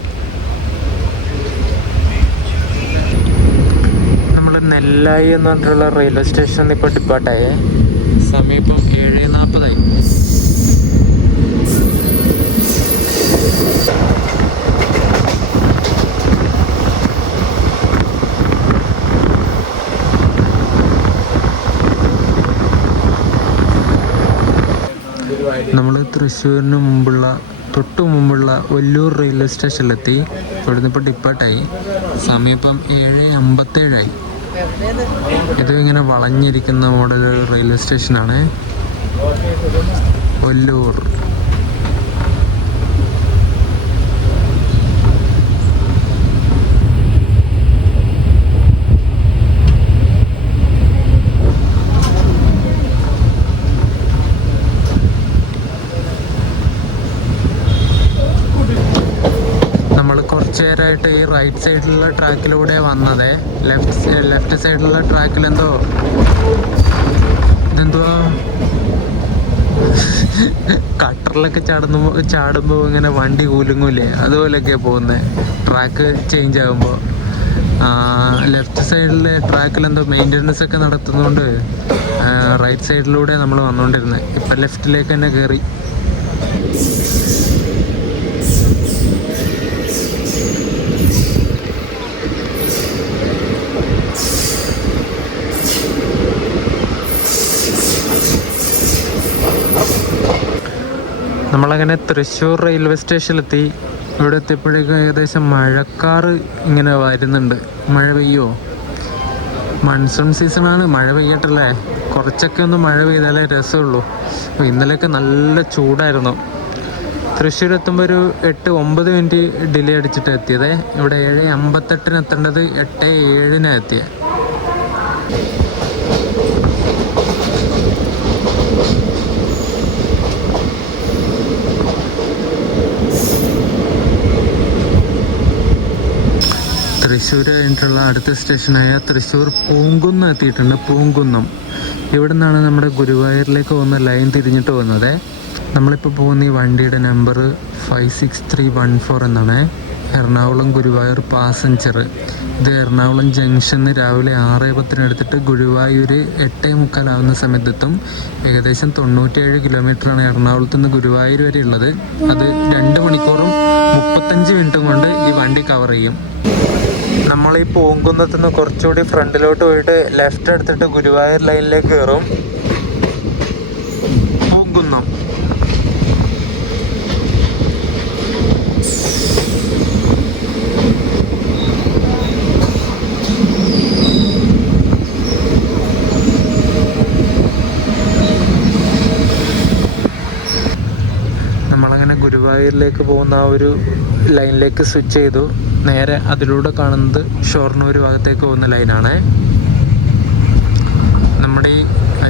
നമ്മൾ നെല്ലായി എന്ന് പറഞ്ഞിട്ടുള്ള റെയിൽവേ സ്റ്റേഷനിൽ ഇപ്പോൾ ഡിപ്പാർട്ടായി. സമയം ഇപ്പം 7:40. നമ്മൾ തൃശ്ശൂരിന് തൊട്ടു മുമ്പുള്ള ഒല്ലൂർ റെയിൽവേ സ്റ്റേഷനിലെത്തി. ഇവിടുന്ന് ഇപ്പോൾ ഡിപ്പാർട്ടായി. സമയം ഇപ്പം 7:57. ഇത് ഇങ്ങനെ വളഞ്ഞിരിക്കുന്ന മോഡൽ റെയിൽവേ സ്റ്റേഷനാണ് ഒല്ലൂർ. കുറച്ച് നേരമായിട്ട് ഈ റൈറ്റ് സൈഡിലുള്ള ട്രാക്കിലൂടെ വന്നത്. ലെഫ്റ്റ് സൈഡിലുള്ള ട്രാക്കിൽ ഇതെന്തുവാ കട്ടറിലൊക്കെ ചാടുമ്പോൾ ഇങ്ങനെ വണ്ടി കൂലുങ്ങൂലേ, അതുപോലെയൊക്കെയാണ് പോകുന്നത് ട്രാക്ക് ചേഞ്ച് ആകുമ്പോൾ. ലെഫ്റ്റ് സൈഡിലെ ട്രാക്കിൽ എന്തോ മെയിൻ്റനൻസ് ഒക്കെ നടത്തുന്നതുകൊണ്ട് റൈറ്റ് സൈഡിലൂടെ നമ്മൾ വന്നുകൊണ്ടിരുന്നത്. ഇപ്പം ലെഫ്റ്റിലേക്ക് തന്നെ കയറി. നമ്മളങ്ങനെ തൃശ്ശൂർ റെയിൽവേ സ്റ്റേഷനിലെത്തി. ഇവിടെ എത്തിയപ്പോഴേക്കും ഏകദേശം മഴക്കാറ് ഇങ്ങനെ വരുന്നുണ്ട്. മഴ പെയ്യുമോ? മൺസൂൺ സീസണാണ്, മഴ പെയ്യട്ടല്ലേ. കുറച്ചൊക്കെ ഒന്ന് മഴ പെയ്താലേ രസമുള്ളൂ. ഇന്നലെയൊക്കെ നല്ല ചൂടായിരുന്നു. തൃശ്ശൂർ എത്തുമ്പോൾ ഒരു 8-9 മിനിറ്റ് ഡിലേ അടിച്ചിട്ട് എത്തിയത്. ഇവിടെ 7:58 എത്തേണ്ടത് 8:07 എത്തിയത്. തൃശ്ശൂർ കഴിഞ്ഞിട്ടുള്ള അടുത്ത സ്റ്റേഷനായ തൃശ്ശൂർ പൂങ്കുന്നം എത്തിയിട്ടുണ്ട്. പൂങ്കുന്നം. ഇവിടെ നിന്നാണ് നമ്മുടെ ഗുരുവായൂരിലേക്ക് പോകുന്ന ലൈൻ തിരിഞ്ഞിട്ട് പോകുന്നത്. നമ്മളിപ്പോൾ പോകുന്ന ഈ വണ്ടിയുടെ നമ്പർ 56314 എന്നാണ്. എറണാകുളം ഗുരുവായൂർ പാസഞ്ചർ. ഇത് എറണാകുളം ജംഗ്ഷന് രാവിലെ 6:10 എടുത്തിട്ട് ഗുരുവായൂർ 8:45 ആവുന്ന സമയത്തെത്തും. ഏകദേശം 97 കിലോമീറ്ററാണ് എറണാകുളത്ത് നിന്ന് ഗുരുവായൂർ വരെ ഉള്ളത്. അത് 2 മണിക്കൂറും 35 മിനിറ്റും കൊണ്ട് ഈ വണ്ടി കവർ ചെയ്യും. നമ്മൾ ഈ പൂങ്കുന്നത്ത് നിന്ന് കുറച്ചുകൂടി ഫ്രണ്ടിലോട്ട് പോയിട്ട് ലെഫ്റ്റ് എടുത്തിട്ട് ഗുരുവായൂർ ലൈനിലേക്ക് കയറും. പൂങ്കുന്നം. നമ്മളങ്ങനെ ഗുരുവായൂരിലേക്ക് പോകുന്ന ആ ഒരു ലൈനിലേക്ക് സ്വിച്ച് ചെയ്തു. നേരെ അതിലൂടെ കാണുന്നത് ഷൊർണൂർ ഭാഗത്തേക്ക് പോകുന്ന ലൈനാണ്. നമ്മുടെ ഈ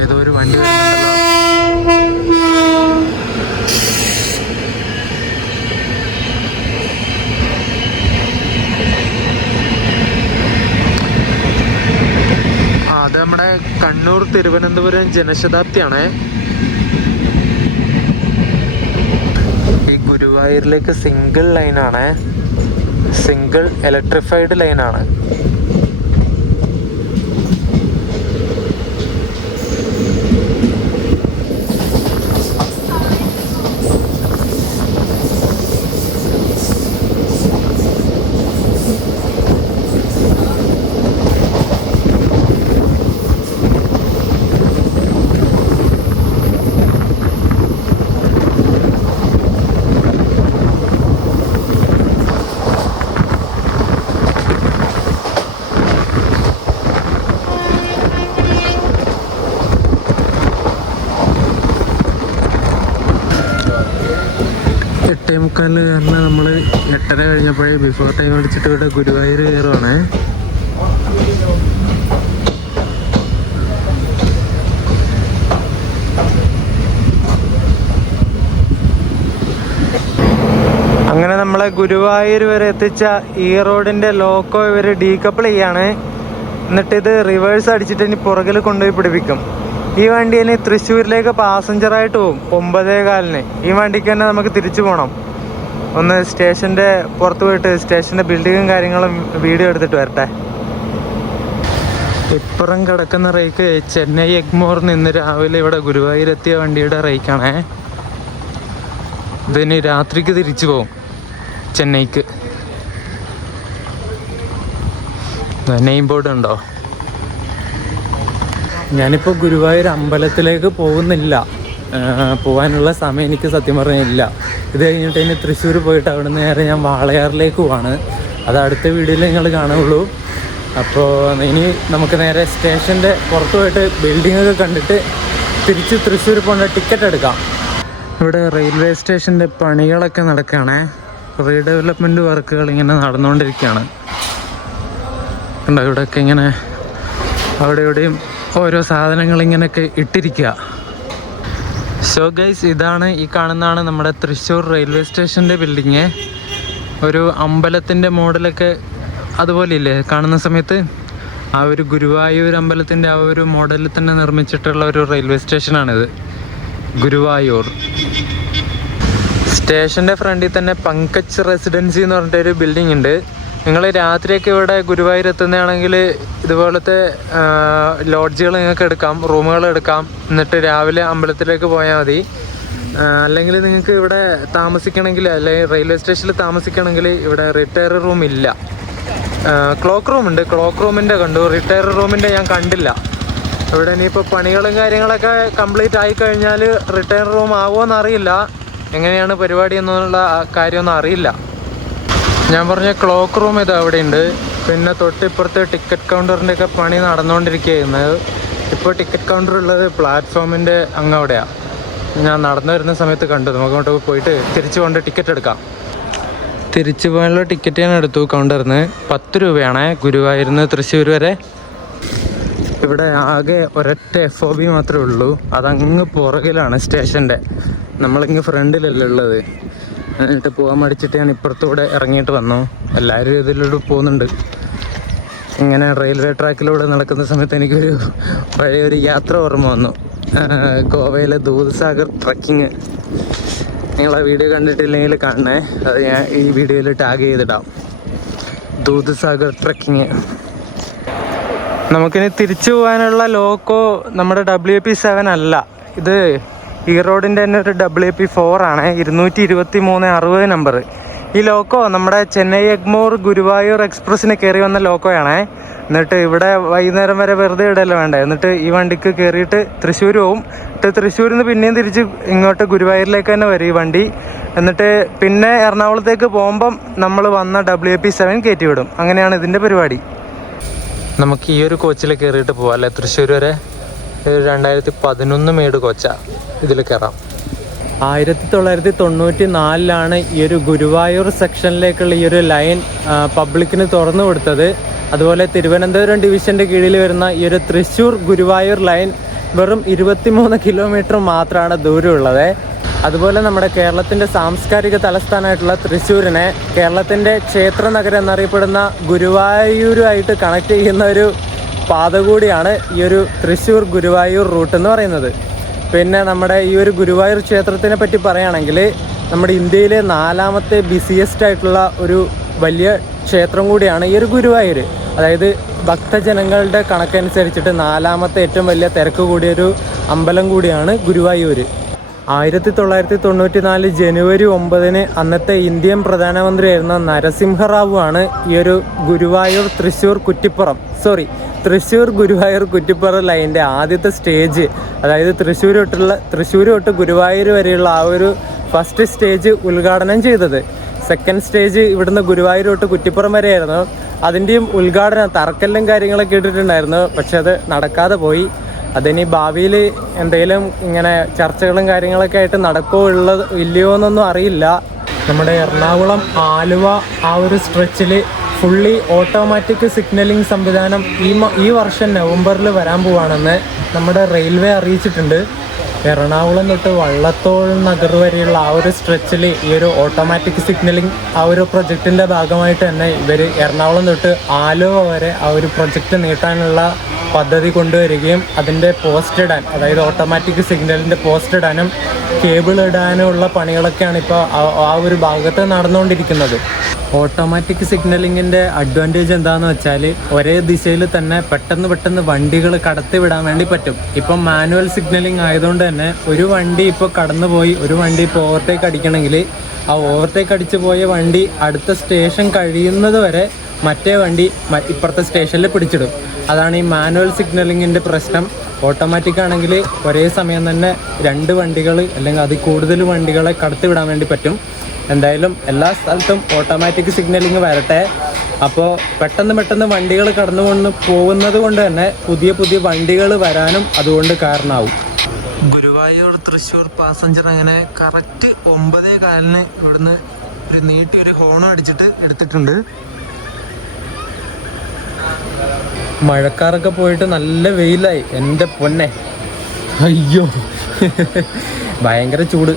ഏതോ ഒരു വണ്ടി വരുന്നുണ്ടല്ലോ. അത് നമ്മുടെ കണ്ണൂർ തിരുവനന്തപുരം ജനശതാബ്ദിയാണ്. ഈ ഗുരുവായൂരിലേക്ക് സിംഗിൾ ലൈനാണ്, സിംഗിൾ ഇലക്ട്രിഫൈഡ് ലൈനാണ്. മുക്കാലിന് കാരണം നമ്മൾ 8:30 കഴിഞ്ഞപ്പോഴേ ബിഫോർ ടൈം അടിച്ചിട്ട് ഇവിടെ ഗുരുവായൂർ കയറുവാണ്. നമ്മളെ ഗുരുവായൂർ വരെ എത്തിച്ച ഈ റോഡിൻ്റെ ലോക്കോ ഇവർ ഡീകപ്പിൾ ചെയ്യാണ്. എന്നിട്ട് ഇത് റിവേഴ്സ് അടിച്ചിട്ട് ഇനി പുറകിൽ കൊണ്ടുപോയി പിടിപ്പിക്കും. ഈ വണ്ടി ഇനി തൃശ്ശൂരിലേക്ക് പാസഞ്ചറായിട്ട് പോകും 9:15. ഈ വണ്ടിക്ക് തന്നെ നമുക്ക് തിരിച്ചു പോകണം. ഒന്ന് സ്റ്റേഷൻ്റെ പുറത്ത് പോയിട്ട് സ്റ്റേഷൻ്റെ ബിൽഡിങ്ങും കാര്യങ്ങളും വീഡിയോ എടുത്തിട്ട് വരട്ടെ. ഇപ്പുറം കിടക്കുന്ന റേക്ക് ചെന്നൈ എഗ്മോറിൽ നിന്ന് രാവിലെ ഇവിടെ ഗുരുവായൂർ എത്തിയ വണ്ടിയുടെ റേക്കാണേ. ഇതിന് രാത്രിക്ക് തിരിച്ചു പോകും ചെന്നൈക്ക്. നെയിം ബോർഡ് ഉണ്ടോ? ഞാനിപ്പോൾ ഗുരുവായൂർ അമ്പലത്തിലേക്ക് പോകുന്നില്ല. പോകാനുള്ള സമയം എനിക്ക് സത്യം പറഞ്ഞില്ല. ഇത് കഴിഞ്ഞിട്ട് ഇനി തൃശ്ശൂർ പോയിട്ട് അവിടെ നിന്ന് നേരെ ഞാൻ വാളയാറിലേക്ക് പോവാണ്. അത് അടുത്ത വീഡിയോയിൽ നിങ്ങൾ കാണുള്ളൂ. അപ്പോൾ ഇനി നമുക്ക് നേരെ സ്റ്റേഷൻ്റെ പുറത്ത് പോയിട്ട് ബിൽഡിങ്ങൊക്കെ കണ്ടിട്ട് തിരിച്ച് തൃശ്ശൂർ പോകേണ്ട ടിക്കറ്റ് എടുക്കാം. ഇവിടെ റെയിൽവേ സ്റ്റേഷൻ്റെ പണികളൊക്കെ നടക്കുകയാണേ. റീഡെവലപ്മെൻറ്റ് വർക്കുകൾ ഇങ്ങനെ നടന്നുകൊണ്ടിരിക്കുകയാണ്. കണ്ടോ, ഇവിടെയൊക്കെ ഇങ്ങനെ അവിടെ ഇവിടെയും ഓരോ സാധനങ്ങൾ ഇങ്ങനെയൊക്കെ ഇട്ടിരിക്കുക. സോ ഗൈസ്, ഇതാണ് ഈ കാണുന്നതാണ് നമ്മുടെ തൃശ്ശൂർ റെയിൽവേ സ്റ്റേഷൻ്റെ ബിൽഡിങ്. ഒരു അമ്പലത്തിൻ്റെ മോഡലൊക്കെ അതുപോലെ ഇല്ലേ കാണുന്ന സമയത്ത്? ആ ഒരു ഗുരുവായൂർ അമ്പലത്തിൻ്റെ ആ ഒരു മോഡലിൽ തന്നെ നിർമ്മിച്ചിട്ടുള്ള ഒരു റെയിൽവേ സ്റ്റേഷനാണിത്, ഗുരുവായൂർ. സ്റ്റേഷൻ്റെ ഫ്രണ്ടിൽ തന്നെ പങ്കജ് റെസിഡൻസി എന്ന് പറഞ്ഞിട്ടൊരു ബിൽഡിംഗ് ഉണ്ട്. നിങ്ങൾ രാത്രിയൊക്കെ ഇവിടെ ഗുരുവായൂർ എത്തുന്നതാണെങ്കിൽ ഇതുപോലത്തെ ലോഡ്ജുകൾ നിങ്ങൾക്ക് എടുക്കാം, റൂമുകൾ എടുക്കാം. എന്നിട്ട് രാവിലെ അമ്പലത്തിലേക്ക് പോയാൽ മതി. അല്ലെങ്കിൽ നിങ്ങൾക്ക് ഇവിടെ താമസിക്കണമെങ്കിൽ, അല്ലെങ്കിൽ റെയിൽവേ സ്റ്റേഷനിൽ താമസിക്കണമെങ്കിൽ ഇവിടെ റിട്ടയർ റൂം ഇല്ല. ക്ലോക്ക് റൂം ഉണ്ട്. ക്ലോക്ക് റൂമിൻ്റെ കണ്ടു, റിട്ടയർ റൂമിൻ്റെ ഞാൻ കണ്ടില്ല. ഇവിടെ ഇനിയിപ്പോൾ പണികളും കാര്യങ്ങളൊക്കെ കംപ്ലീറ്റ് ആയിക്കഴിഞ്ഞാൽ റിട്ടയർ റൂം ആവുമോയെന്ന് അറിയില്ല. എങ്ങനെയാണ് പരിപാടി എന്നുള്ള കാര്യമൊന്നും അറിയില്ല. ഞാൻ പറഞ്ഞ ക്ലോക്ക് റൂം ഇത് അവിടെ ഉണ്ട്. പിന്നെ തൊട്ടിപ്പുറത്ത് ടിക്കറ്റ് കൗണ്ടറിൻ്റെ ഒക്കെ പണി നടന്നുകൊണ്ടിരിക്കുന്നത്. ഇപ്പോൾ ടിക്കറ്റ് കൗണ്ടർ ഉള്ളത് പ്ലാറ്റ്ഫോമിൻ്റെ അങ്ങവിടെയാണ്. ഞാൻ നടന്നു വരുന്ന സമയത്ത് കണ്ടു. നമുക്ക് അങ്ങോട്ട് പോയിട്ട് തിരിച്ചു കൊണ്ട് ടിക്കറ്റ് എടുക്കാം. തിരിച്ചു പോകാനുള്ള ടിക്കറ്റ് ഞാൻ എടുത്തു കൗണ്ടറിൽ നിന്ന്. 10 രൂപയാണ് ഗുരുവായൂരിൽ നിന്ന് തൃശ്ശൂർ വരെ. ഇവിടെ ആകെ ഒരൊറ്റ FOB മാത്രമേ ഉള്ളൂ. അതങ്ങ് പുറകിലാണ് സ്റ്റേഷൻ്റെ. നമ്മളിങ്ങ് ഫ്രണ്ടിലല്ലേ ഉള്ളത്. എന്നിട്ട് പോകാൻ മടിച്ചിട്ട് ഞാൻ ഇപ്പുറത്തൂടെ ഇറങ്ങിയിട്ട് വന്നു. എല്ലാവരും ഇതിലൂടെ പോകുന്നുണ്ട്. ഇങ്ങനെ റെയിൽവേ ട്രാക്കിലൂടെ നടക്കുന്ന സമയത്ത് എനിക്കൊരു പഴയൊരു യാത്ര ഓർമ്മ വന്നു. ഗോവയിലെ ദൂദ്സാഗർ ട്രക്കിങ്. നിങ്ങൾ ആ വീഡിയോ കണ്ടിട്ടില്ലെങ്കിൽ കാണണേ. അത് ഞാൻ ഈ വീഡിയോയിൽ ടാഗ് ചെയ്തിടാം. ദൂദ്സാഗർ ട്രക്കിങ്. നമുക്കിനി തിരിച്ചു പോകാനുള്ള ലോക്കോ നമ്മുടെ WP7 അല്ല. ഇത് ഈ റോഡിൻ്റെ തന്നെ ഒരു WP4 ആണ്. 22360 നമ്പർ. ഈ ലോക്കോ നമ്മുടെ ചെന്നൈ എഗ്മോർ ഗുരുവായൂർ എക്സ്പ്രസ്സിന് കയറി വന്ന ലോക്കോയാണ്. എന്നിട്ട് ഇവിടെ വൈകുന്നേരം വരെ വെറുതെ ഇടല്ലോ വേണ്ട. എന്നിട്ട് ഈ വണ്ടിക്ക് കയറിയിട്ട് തൃശ്ശൂർ പോവും. എന്നിട്ട് തൃശ്ശൂരിൽ നിന്ന് പിന്നെയും തിരിച്ച് ഇങ്ങോട്ട് ഗുരുവായൂരിലേക്ക് തന്നെ വരും ഈ വണ്ടി. എന്നിട്ട് പിന്നെ എറണാകുളത്തേക്ക് പോകുമ്പം നമ്മൾ വന്ന WP7 കയറ്റി വിടും. അങ്ങനെയാണ് ഇതിൻ്റെ പരിപാടി. നമുക്ക് ഈ ഒരു കോച്ചിൽ കയറിയിട്ട് പോകാം അല്ലേ തൃശ്ശൂർ വരെ. 2011 മേഡ് കോച്ചാണ്. ഇതിൽ കയറാം. 1994 ഈ ഒരു ഗുരുവായൂർ സെക്ഷനിലേക്കുള്ള ഈ ഒരു ലൈൻ പബ്ലിക്കിന് തുറന്നു കൊടുത്തത്. അതുപോലെ തിരുവനന്തപുരം ഡിവിഷൻ്റെ കീഴിൽ വരുന്ന ഈ ഒരു തൃശ്ശൂർ ഗുരുവായൂർ ലൈൻ വെറും 23 കിലോമീറ്റർ മാത്രമാണ് ദൂരമുള്ളത്. അതുപോലെ നമ്മുടെ കേരളത്തിൻ്റെ സാംസ്കാരിക തലസ്ഥാനമായിട്ടുള്ള തൃശ്ശൂരിനെ കേരളത്തിൻ്റെ ക്ഷേത്ര നഗരം എന്നറിയപ്പെടുന്ന ഗുരുവായൂരുമായിട്ട് കണക്ട് ചെയ്യുന്ന ഒരു പാത കൂടിയാണ് ഈ ഒരു തൃശ്ശൂർ ഗുരുവായൂർ റൂട്ട് എന്ന് പറയുന്നത്. പിന്നെ നമ്മുടെ ഈ ഒരു ഗുരുവായൂർ ക്ഷേത്രത്തിനെ പറ്റി പറയുകയാണെങ്കിൽ നമ്മുടെ ഇന്ത്യയിലെ 4ാമത്തെ ബിസിയസ്റ്റ് ആയിട്ടുള്ള ഒരു വലിയ ക്ഷേത്രം കൂടിയാണ് ഈ ഒരു ഗുരുവായൂർ. അതായത് ഭക്തജനങ്ങളുടെ കണക്കനുസരിച്ചിട്ട് 4ാമത്തെ ഏറ്റവും വലിയ തിരക്ക് കൂടിയൊരു അമ്പലം കൂടിയാണ് ഗുരുവായൂർ. 1994 ജനുവരി 9 അന്നത്തെ ഇന്ത്യൻ പ്രധാനമന്ത്രിയായിരുന്ന നരസിംഹറാവു ആണ് ഈ ഒരു തൃശ്ശൂർ ഗുരുവായൂർ കുറ്റിപ്പുറം ലൈനിൻ്റെ ആദ്യത്തെ സ്റ്റേജ്, അതായത് തൃശ്ശൂർ തൊട്ട് ഗുരുവായൂർ വരെയുള്ള ആ ഒരു ഫസ്റ്റ് സ്റ്റേജ് ഉദ്ഘാടനം ചെയ്തത്. സെക്കൻഡ് സ്റ്റേജ് ഇവിടുന്ന് ഗുരുവായൂർ തൊട്ട് കുറ്റിപ്പുറം വരെയായിരുന്നു. അതിൻ്റെയും ഉദ്ഘാടനം തറക്കല്ലും കാര്യങ്ങളൊക്കെ ഇട്ടിട്ടുണ്ടായിരുന്നു. പക്ഷെ അത് നടക്കാതെ പോയി. അതിനി ഭാവിയിൽ എന്തെങ്കിലും ഇങ്ങനെ ചർച്ചകളും കാര്യങ്ങളൊക്കെ ആയിട്ട് നടക്കുമോ ഇല്ലയോ എന്നൊന്നും അറിയില്ല. നമ്മുടെ എറണാകുളം ആലുവ ആ ഒരു സ്ട്രെച്ചിൽ ഫുള്ളി ഓട്ടോമാറ്റിക് സിഗ്നലിംഗ് സംവിധാനം ഈ വർഷം നവംബറിൽ വരാൻ പോവാണെന്ന് നമ്മുടെ റെയിൽവേ അറിയിച്ചിട്ടുണ്ട്. എറണാകുളം തൊട്ട് വള്ളത്തോൾ നഗർ വരെയുള്ള ആ ഒരു സ്ട്രെച്ചിൽ ഈ ഒരു ഓട്ടോമാറ്റിക് സിഗ്നലിംഗ് ആ ഒരു പ്രൊജക്റ്റിൻ്റെ ഭാഗമായിട്ട് തന്നെ ഇവർ എറണാകുളം തൊട്ട് ആലുവ വരെ ആ ഒരു പ്രൊജക്റ്റ് നീട്ടാനുള്ള പദ്ധതി കൊണ്ടുവരികയും അതിൻ്റെ പോസ്റ്റ് ഇടാൻ, അതായത് ഓട്ടോമാറ്റിക് സിഗ്നലിൻ്റെ പോസ്റ്റ് ഇടാനും കേബിൾ ഇടാനുമുള്ള പണികളൊക്കെയാണ് ഇപ്പോൾ ആ ഒരു ഭാഗത്ത് നടന്നുകൊണ്ടിരിക്കുന്നത്. ഓട്ടോമാറ്റിക് സിഗ്നലിങ്ങിൻ്റെ അഡ്വാൻറ്റേജ് എന്താണെന്ന് വെച്ചാൽ ഒരേ ദിശയിൽ തന്നെ പെട്ടെന്ന് വണ്ടികൾ കടത്തി വിടാൻ വേണ്ടി പറ്റും. ഇപ്പം മാനുവൽ സിഗ്നലിംഗ് ആയതുകൊണ്ട് തന്നെ ഒരു വണ്ടി ഇപ്പോൾ കടന്നു പോയി ഒരു വണ്ടി ഇപ്പോൾ ഓവർടേക്ക് അടിക്കണമെങ്കിൽ ആ ഓവർടേക്ക് അടിച്ചു പോയ വണ്ടി അടുത്ത സ്റ്റേഷൻ കഴിയുന്നത് വരെ മറ്റേ വണ്ടി ഇപ്പുറത്തെ സ്റ്റേഷനിൽ പിടിച്ചിടും. അതാണ് ഈ മാനുവൽ സിഗ്നലിങ്ങിൻ്റെ പ്രശ്നം. ഓട്ടോമാറ്റിക് ആണെങ്കിൽ ഒരേ സമയം തന്നെ 2 വണ്ടികൾ അല്ലെങ്കിൽ അതിൽ കൂടുതൽ വണ്ടികളെ കടത്തിവിടാൻ വേണ്ടി പറ്റും. എന്തായാലും എല്ലാ സ്ഥലത്തും ഓട്ടോമാറ്റിക് സിഗ്നലിംഗ് വരട്ടെ. അപ്പോൾ പെട്ടെന്ന് വണ്ടികൾ കടന്നുകൊണ്ട് പോകുന്നത് കൊണ്ട് തന്നെ പുതിയ വണ്ടികൾ വരാനും അതുകൊണ്ട് കാരണമാവും. ഗുരുവായൂർ തൃശ്ശൂർ പാസഞ്ചർ അങ്ങനെ കറക്റ്റ് 9:15 ഇവിടുന്ന് ഒരു നീട്ടിയൊരു ഹോണും അടിച്ചിട്ട് എടുത്തിട്ടുണ്ട്. മഴക്കാറൊക്കെ പോയിട്ട് നല്ല വെയിലായി. എൻ്റെ പൊന്നെ, അയ്യോ ഭയങ്കര ചൂട്.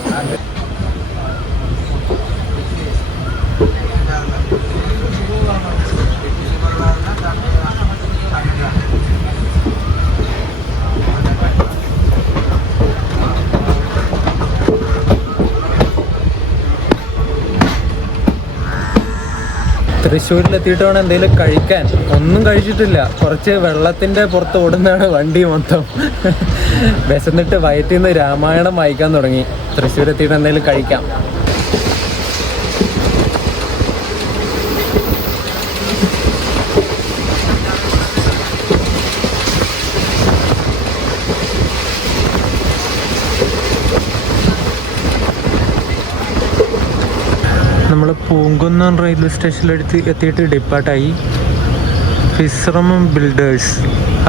തൃശ്ശൂരിലെത്തിയിട്ട് വേണം എന്തെങ്കിലും കഴിക്കാൻ. ഒന്നും കഴിച്ചിട്ടില്ല. കുറച്ച് വെള്ളത്തിൻ്റെ പുറത്ത് ഓടുന്നതാണ് വണ്ടി മൊത്തം. വിശന്നിട്ട് വയറ്റിൽ നിന്ന് രാമായണം വായിക്കാൻ തുടങ്ങി. തൃശ്ശൂരെത്തിയിട്ട് എന്തെങ്കിലും കഴിക്കാം. നമ്മൾ പൂങ്കുന്നം റെയിൽവേ സ്റ്റേഷനിലെടുത്ത് എത്തിയിട്ട് ഡിപ്പാർട്ടായി. ഫിസ്റമം ബിൽഡേഴ്സ്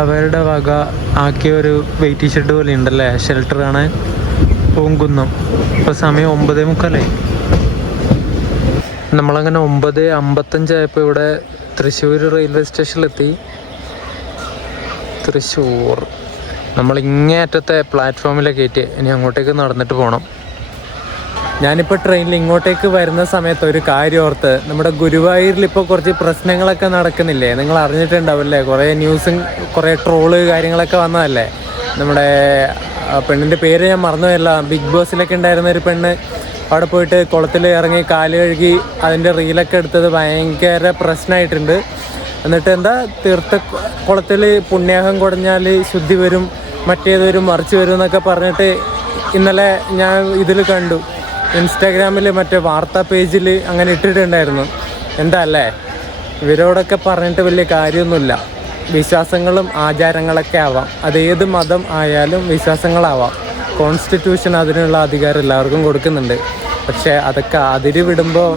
അവരുടെ വക ആക്കിയ ഒരു വെയിറ്റ് ഷെഡ് പോലെ ഉണ്ടല്ലേ, ഷെൽട്ടർ കാണാൻ. പൂങ്കുന്നം. ഇപ്പോൾ സമയം 9:45. നമ്മളങ്ങനെ 9:55 ആയപ്പോൾ ഇവിടെ തൃശ്ശൂർ റെയിൽവേ സ്റ്റേഷനിലെത്തി. തൃശ്ശൂർ നമ്മൾ ഇങ്ങേ അറ്റത്തെ പ്ലാറ്റ്ഫോമിലേക്ക് കയറ്റി. ഇനി അങ്ങോട്ടേക്ക് നടന്നിട്ട് പോകണം. ഞാനിപ്പോൾ ട്രെയിനിൽ ഇങ്ങോട്ടേക്ക് വരുന്ന സമയത്ത് ഒരു കാര്യം ഓർത്ത്, നമ്മുടെ ഗുരുവായൂരിൽ ഇപ്പോൾ കുറച്ച് പ്രശ്നങ്ങളൊക്കെ നടക്കുന്നില്ലേ, നിങ്ങൾ അറിഞ്ഞിട്ടുണ്ടാവില്ലേ? കുറേ ന്യൂസും കുറേ ട്രോള് കാര്യങ്ങളൊക്കെ വന്നതല്ലേ. നമ്മുടെ പെണ്ണിൻ്റെ പേര് ഞാൻ മറന്നുപോയല്ല. ബിഗ് ബോസിലൊക്കെ ഉണ്ടായിരുന്ന ഒരു പെണ്ണ് അവിടെ പോയിട്ട് കുളത്തിൽ ഇറങ്ങി കാല് കഴുകി അതിൻ്റെ റീലൊക്കെ എടുത്തത് ഭയങ്കര പ്രശ്നമായിട്ടുണ്ട്. എന്നിട്ട് എന്താ തീർത്ഥ കുളത്തിൽ പുണ്യാഹം കുടഞ്ഞാൽ ശുദ്ധി വരും, മറ്റേത് വരും, മറിച്ച് വരും എന്നൊക്കെ പറഞ്ഞിട്ട് ഇന്നലെ ഞാൻ ഇതിൽ കണ്ടു. ഇൻസ്റ്റാഗ്രാമിൽ മറ്റേ വാർത്താ പേജിൽ അങ്ങനെ ഇട്ടിട്ടുണ്ടായിരുന്നു. എന്താ അല്ലേ, ഇവരോടൊക്കെ പറഞ്ഞിട്ട് വലിയ കാര്യമൊന്നുമില്ല. വിശ്വാസങ്ങളും ആചാരങ്ങളൊക്കെ ആവാം, അതേത് മതം ആയാലും വിശ്വാസങ്ങളാവാം. കോൺസ്റ്റിറ്റ്യൂഷൻ അതിനുള്ള അധികാരം എല്ലാവർക്കും കൊടുക്കുന്നുണ്ട്. പക്ഷേ അതൊക്കെ അതിര് വിടുമ്പോൾ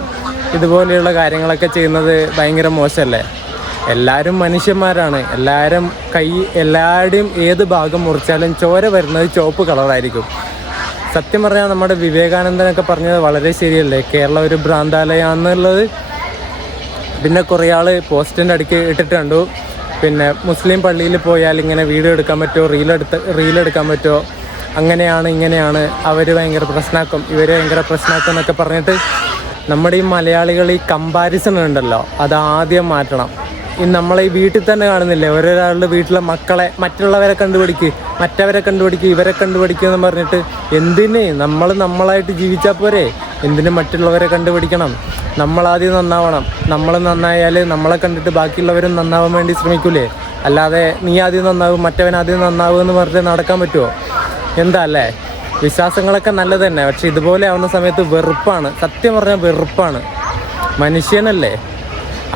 ഇതുപോലെയുള്ള കാര്യങ്ങളൊക്കെ ചെയ്യുന്നത് ഭയങ്കര മോശമല്ലേ? എല്ലാവരും മനുഷ്യന്മാരാണ്. എല്ലാവരുടെയും ഏത് ഭാഗം മുറിച്ചാലും ചോര വരുന്നത് ചുവപ്പ് കളറായിരിക്കും. സത്യം പറഞ്ഞാൽ നമ്മുടെ വിവേകാനന്ദനൊക്കെ പറഞ്ഞത് വളരെ ശരിയല്ലേ, കേരളം ഒരു ഭ്രാന്താലയാന്നുള്ളത്. പിന്നെ കുറേ ആൾ പോസ്റ്റിൻ്റെ അടുക്ക് ഇട്ടിട്ട് കണ്ടു, പിന്നെ മുസ്ലിം പള്ളിയിൽ പോയാൽ ഇങ്ങനെ വീഡിയോ എടുക്കാൻ പറ്റുമോ, റീലെടുക്കാൻ പറ്റുമോ, അങ്ങനെയാണ് ഇങ്ങനെയാണ്, അവർ ഭയങ്കര പ്രശ്നമാക്കും, ഇവർ ഭയങ്കര പ്രശ്നമാക്കും എന്നൊക്കെ പറഞ്ഞിട്ട് നമ്മുടെ ഈ മലയാളികൾ ഈ കമ്പാരിസൺ ഉണ്ടല്ലോ, അത് ആദ്യം മാറ്റണം. നമ്മളെ ഈ വീട്ടിൽ തന്നെ കാണുന്നില്ലേ, ഓരോരാളുടെ വീട്ടിലെ മക്കളെ മറ്റുള്ളവരെ കണ്ടുപിടിക്കുക, മറ്റവരെ കണ്ടുപിടിക്കുക, ഇവരെ കണ്ടുപിടിക്കുക എന്ന് പറഞ്ഞിട്ട് എന്തിന് നമ്മളായിട്ട് ജീവിച്ചാൽ പോരെ? എന്തിന് മറ്റുള്ളവരെ കണ്ടുപിടിക്കണം? നമ്മളാദ്യം നന്നാവണം. നമ്മൾ നന്നായാൽ നമ്മളെ കണ്ടിട്ട് ബാക്കിയുള്ളവരും നന്നാവാൻ വേണ്ടി ശ്രമിക്കൂലേ? അല്ലാതെ നീ ആദ്യം നന്നാവും മറ്റവൻ ആദ്യം നന്നാവും എന്ന് പറഞ്ഞിട്ട് നടക്കാൻ പറ്റുമോ? എന്താ അല്ലേ? വിശ്വാസങ്ങളൊക്കെ നല്ലത് തന്നെ, പക്ഷെ ഇതുപോലെ ആവുന്ന സമയത്ത് വെറുപ്പാണ്. സത്യം പറഞ്ഞാൽ വെറുപ്പാണ്. മനുഷ്യനല്ലേ?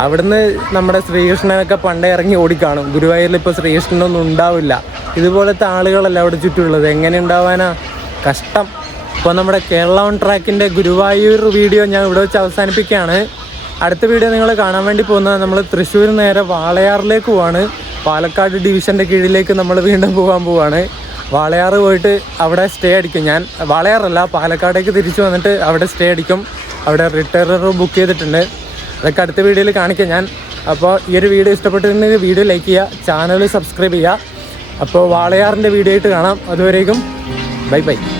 അവിടുന്ന് നമ്മുടെ ശ്രീകൃഷ്ണനൊക്കെ പണ്ടേ ഇറങ്ങി ഓടിക്കാണും. ഗുരുവായൂരിൽ ഇപ്പോൾ ശ്രീകൃഷ്ണനൊന്നും ഉണ്ടാവില്ല. ഇതുപോലത്തെ ആളുകളല്ല അവിടെ ചുറ്റുമുള്ളത്. എങ്ങനെ ഉണ്ടാവാനാ? കഷ്ടം. ഇപ്പോൾ നമ്മുടെ കേരള ഓൺ ട്രാക്കിൻ്റെ ഗുരുവായൂർ വീഡിയോ ഞാൻ ഇവിടെ വെച്ച് അവസാനിപ്പിക്കുകയാണ്. അടുത്ത വീഡിയോ നിങ്ങൾ കാണാൻ വേണ്ടി പോകുന്നത് നമ്മൾ തൃശ്ശൂർ നേരെ വാളയാറിലേക്ക് പോവാണ്. പാലക്കാട് ഡിവിഷൻ്റെ കീഴിലേക്ക് നമ്മൾ വീണ്ടും പോവാണ്. വാളയാർ പോയിട്ട് അവിടെ സ്റ്റേ അടിക്കും. ഞാൻ വാളയാറല്ല, പാലക്കാടേക്ക് തിരിച്ചു വന്നിട്ട് അവിടെ സ്റ്റേ അടിക്കും. അവിടെ റിട്ടയർ ബുക്ക് ചെയ്തിട്ടുണ്ട്. അതൊക്കെ അടുത്ത വീഡിയോയിൽ കാണിക്കാം ഞാൻ. അപ്പോൾ ഈ ഒരു വീഡിയോ ഇഷ്ടപ്പെട്ടിട്ടുണ്ടെങ്കിൽ വീഡിയോ ലൈക്ക് ചെയ്യുക, ചാനൽ സബ്സ്ക്രൈബ് ചെയ്യുക. അപ്പോൾ വാളയാറിൻ്റെ വീഡിയോ ആയിട്ട് കാണാം. അതുവരേക്കും ബൈ ബൈ.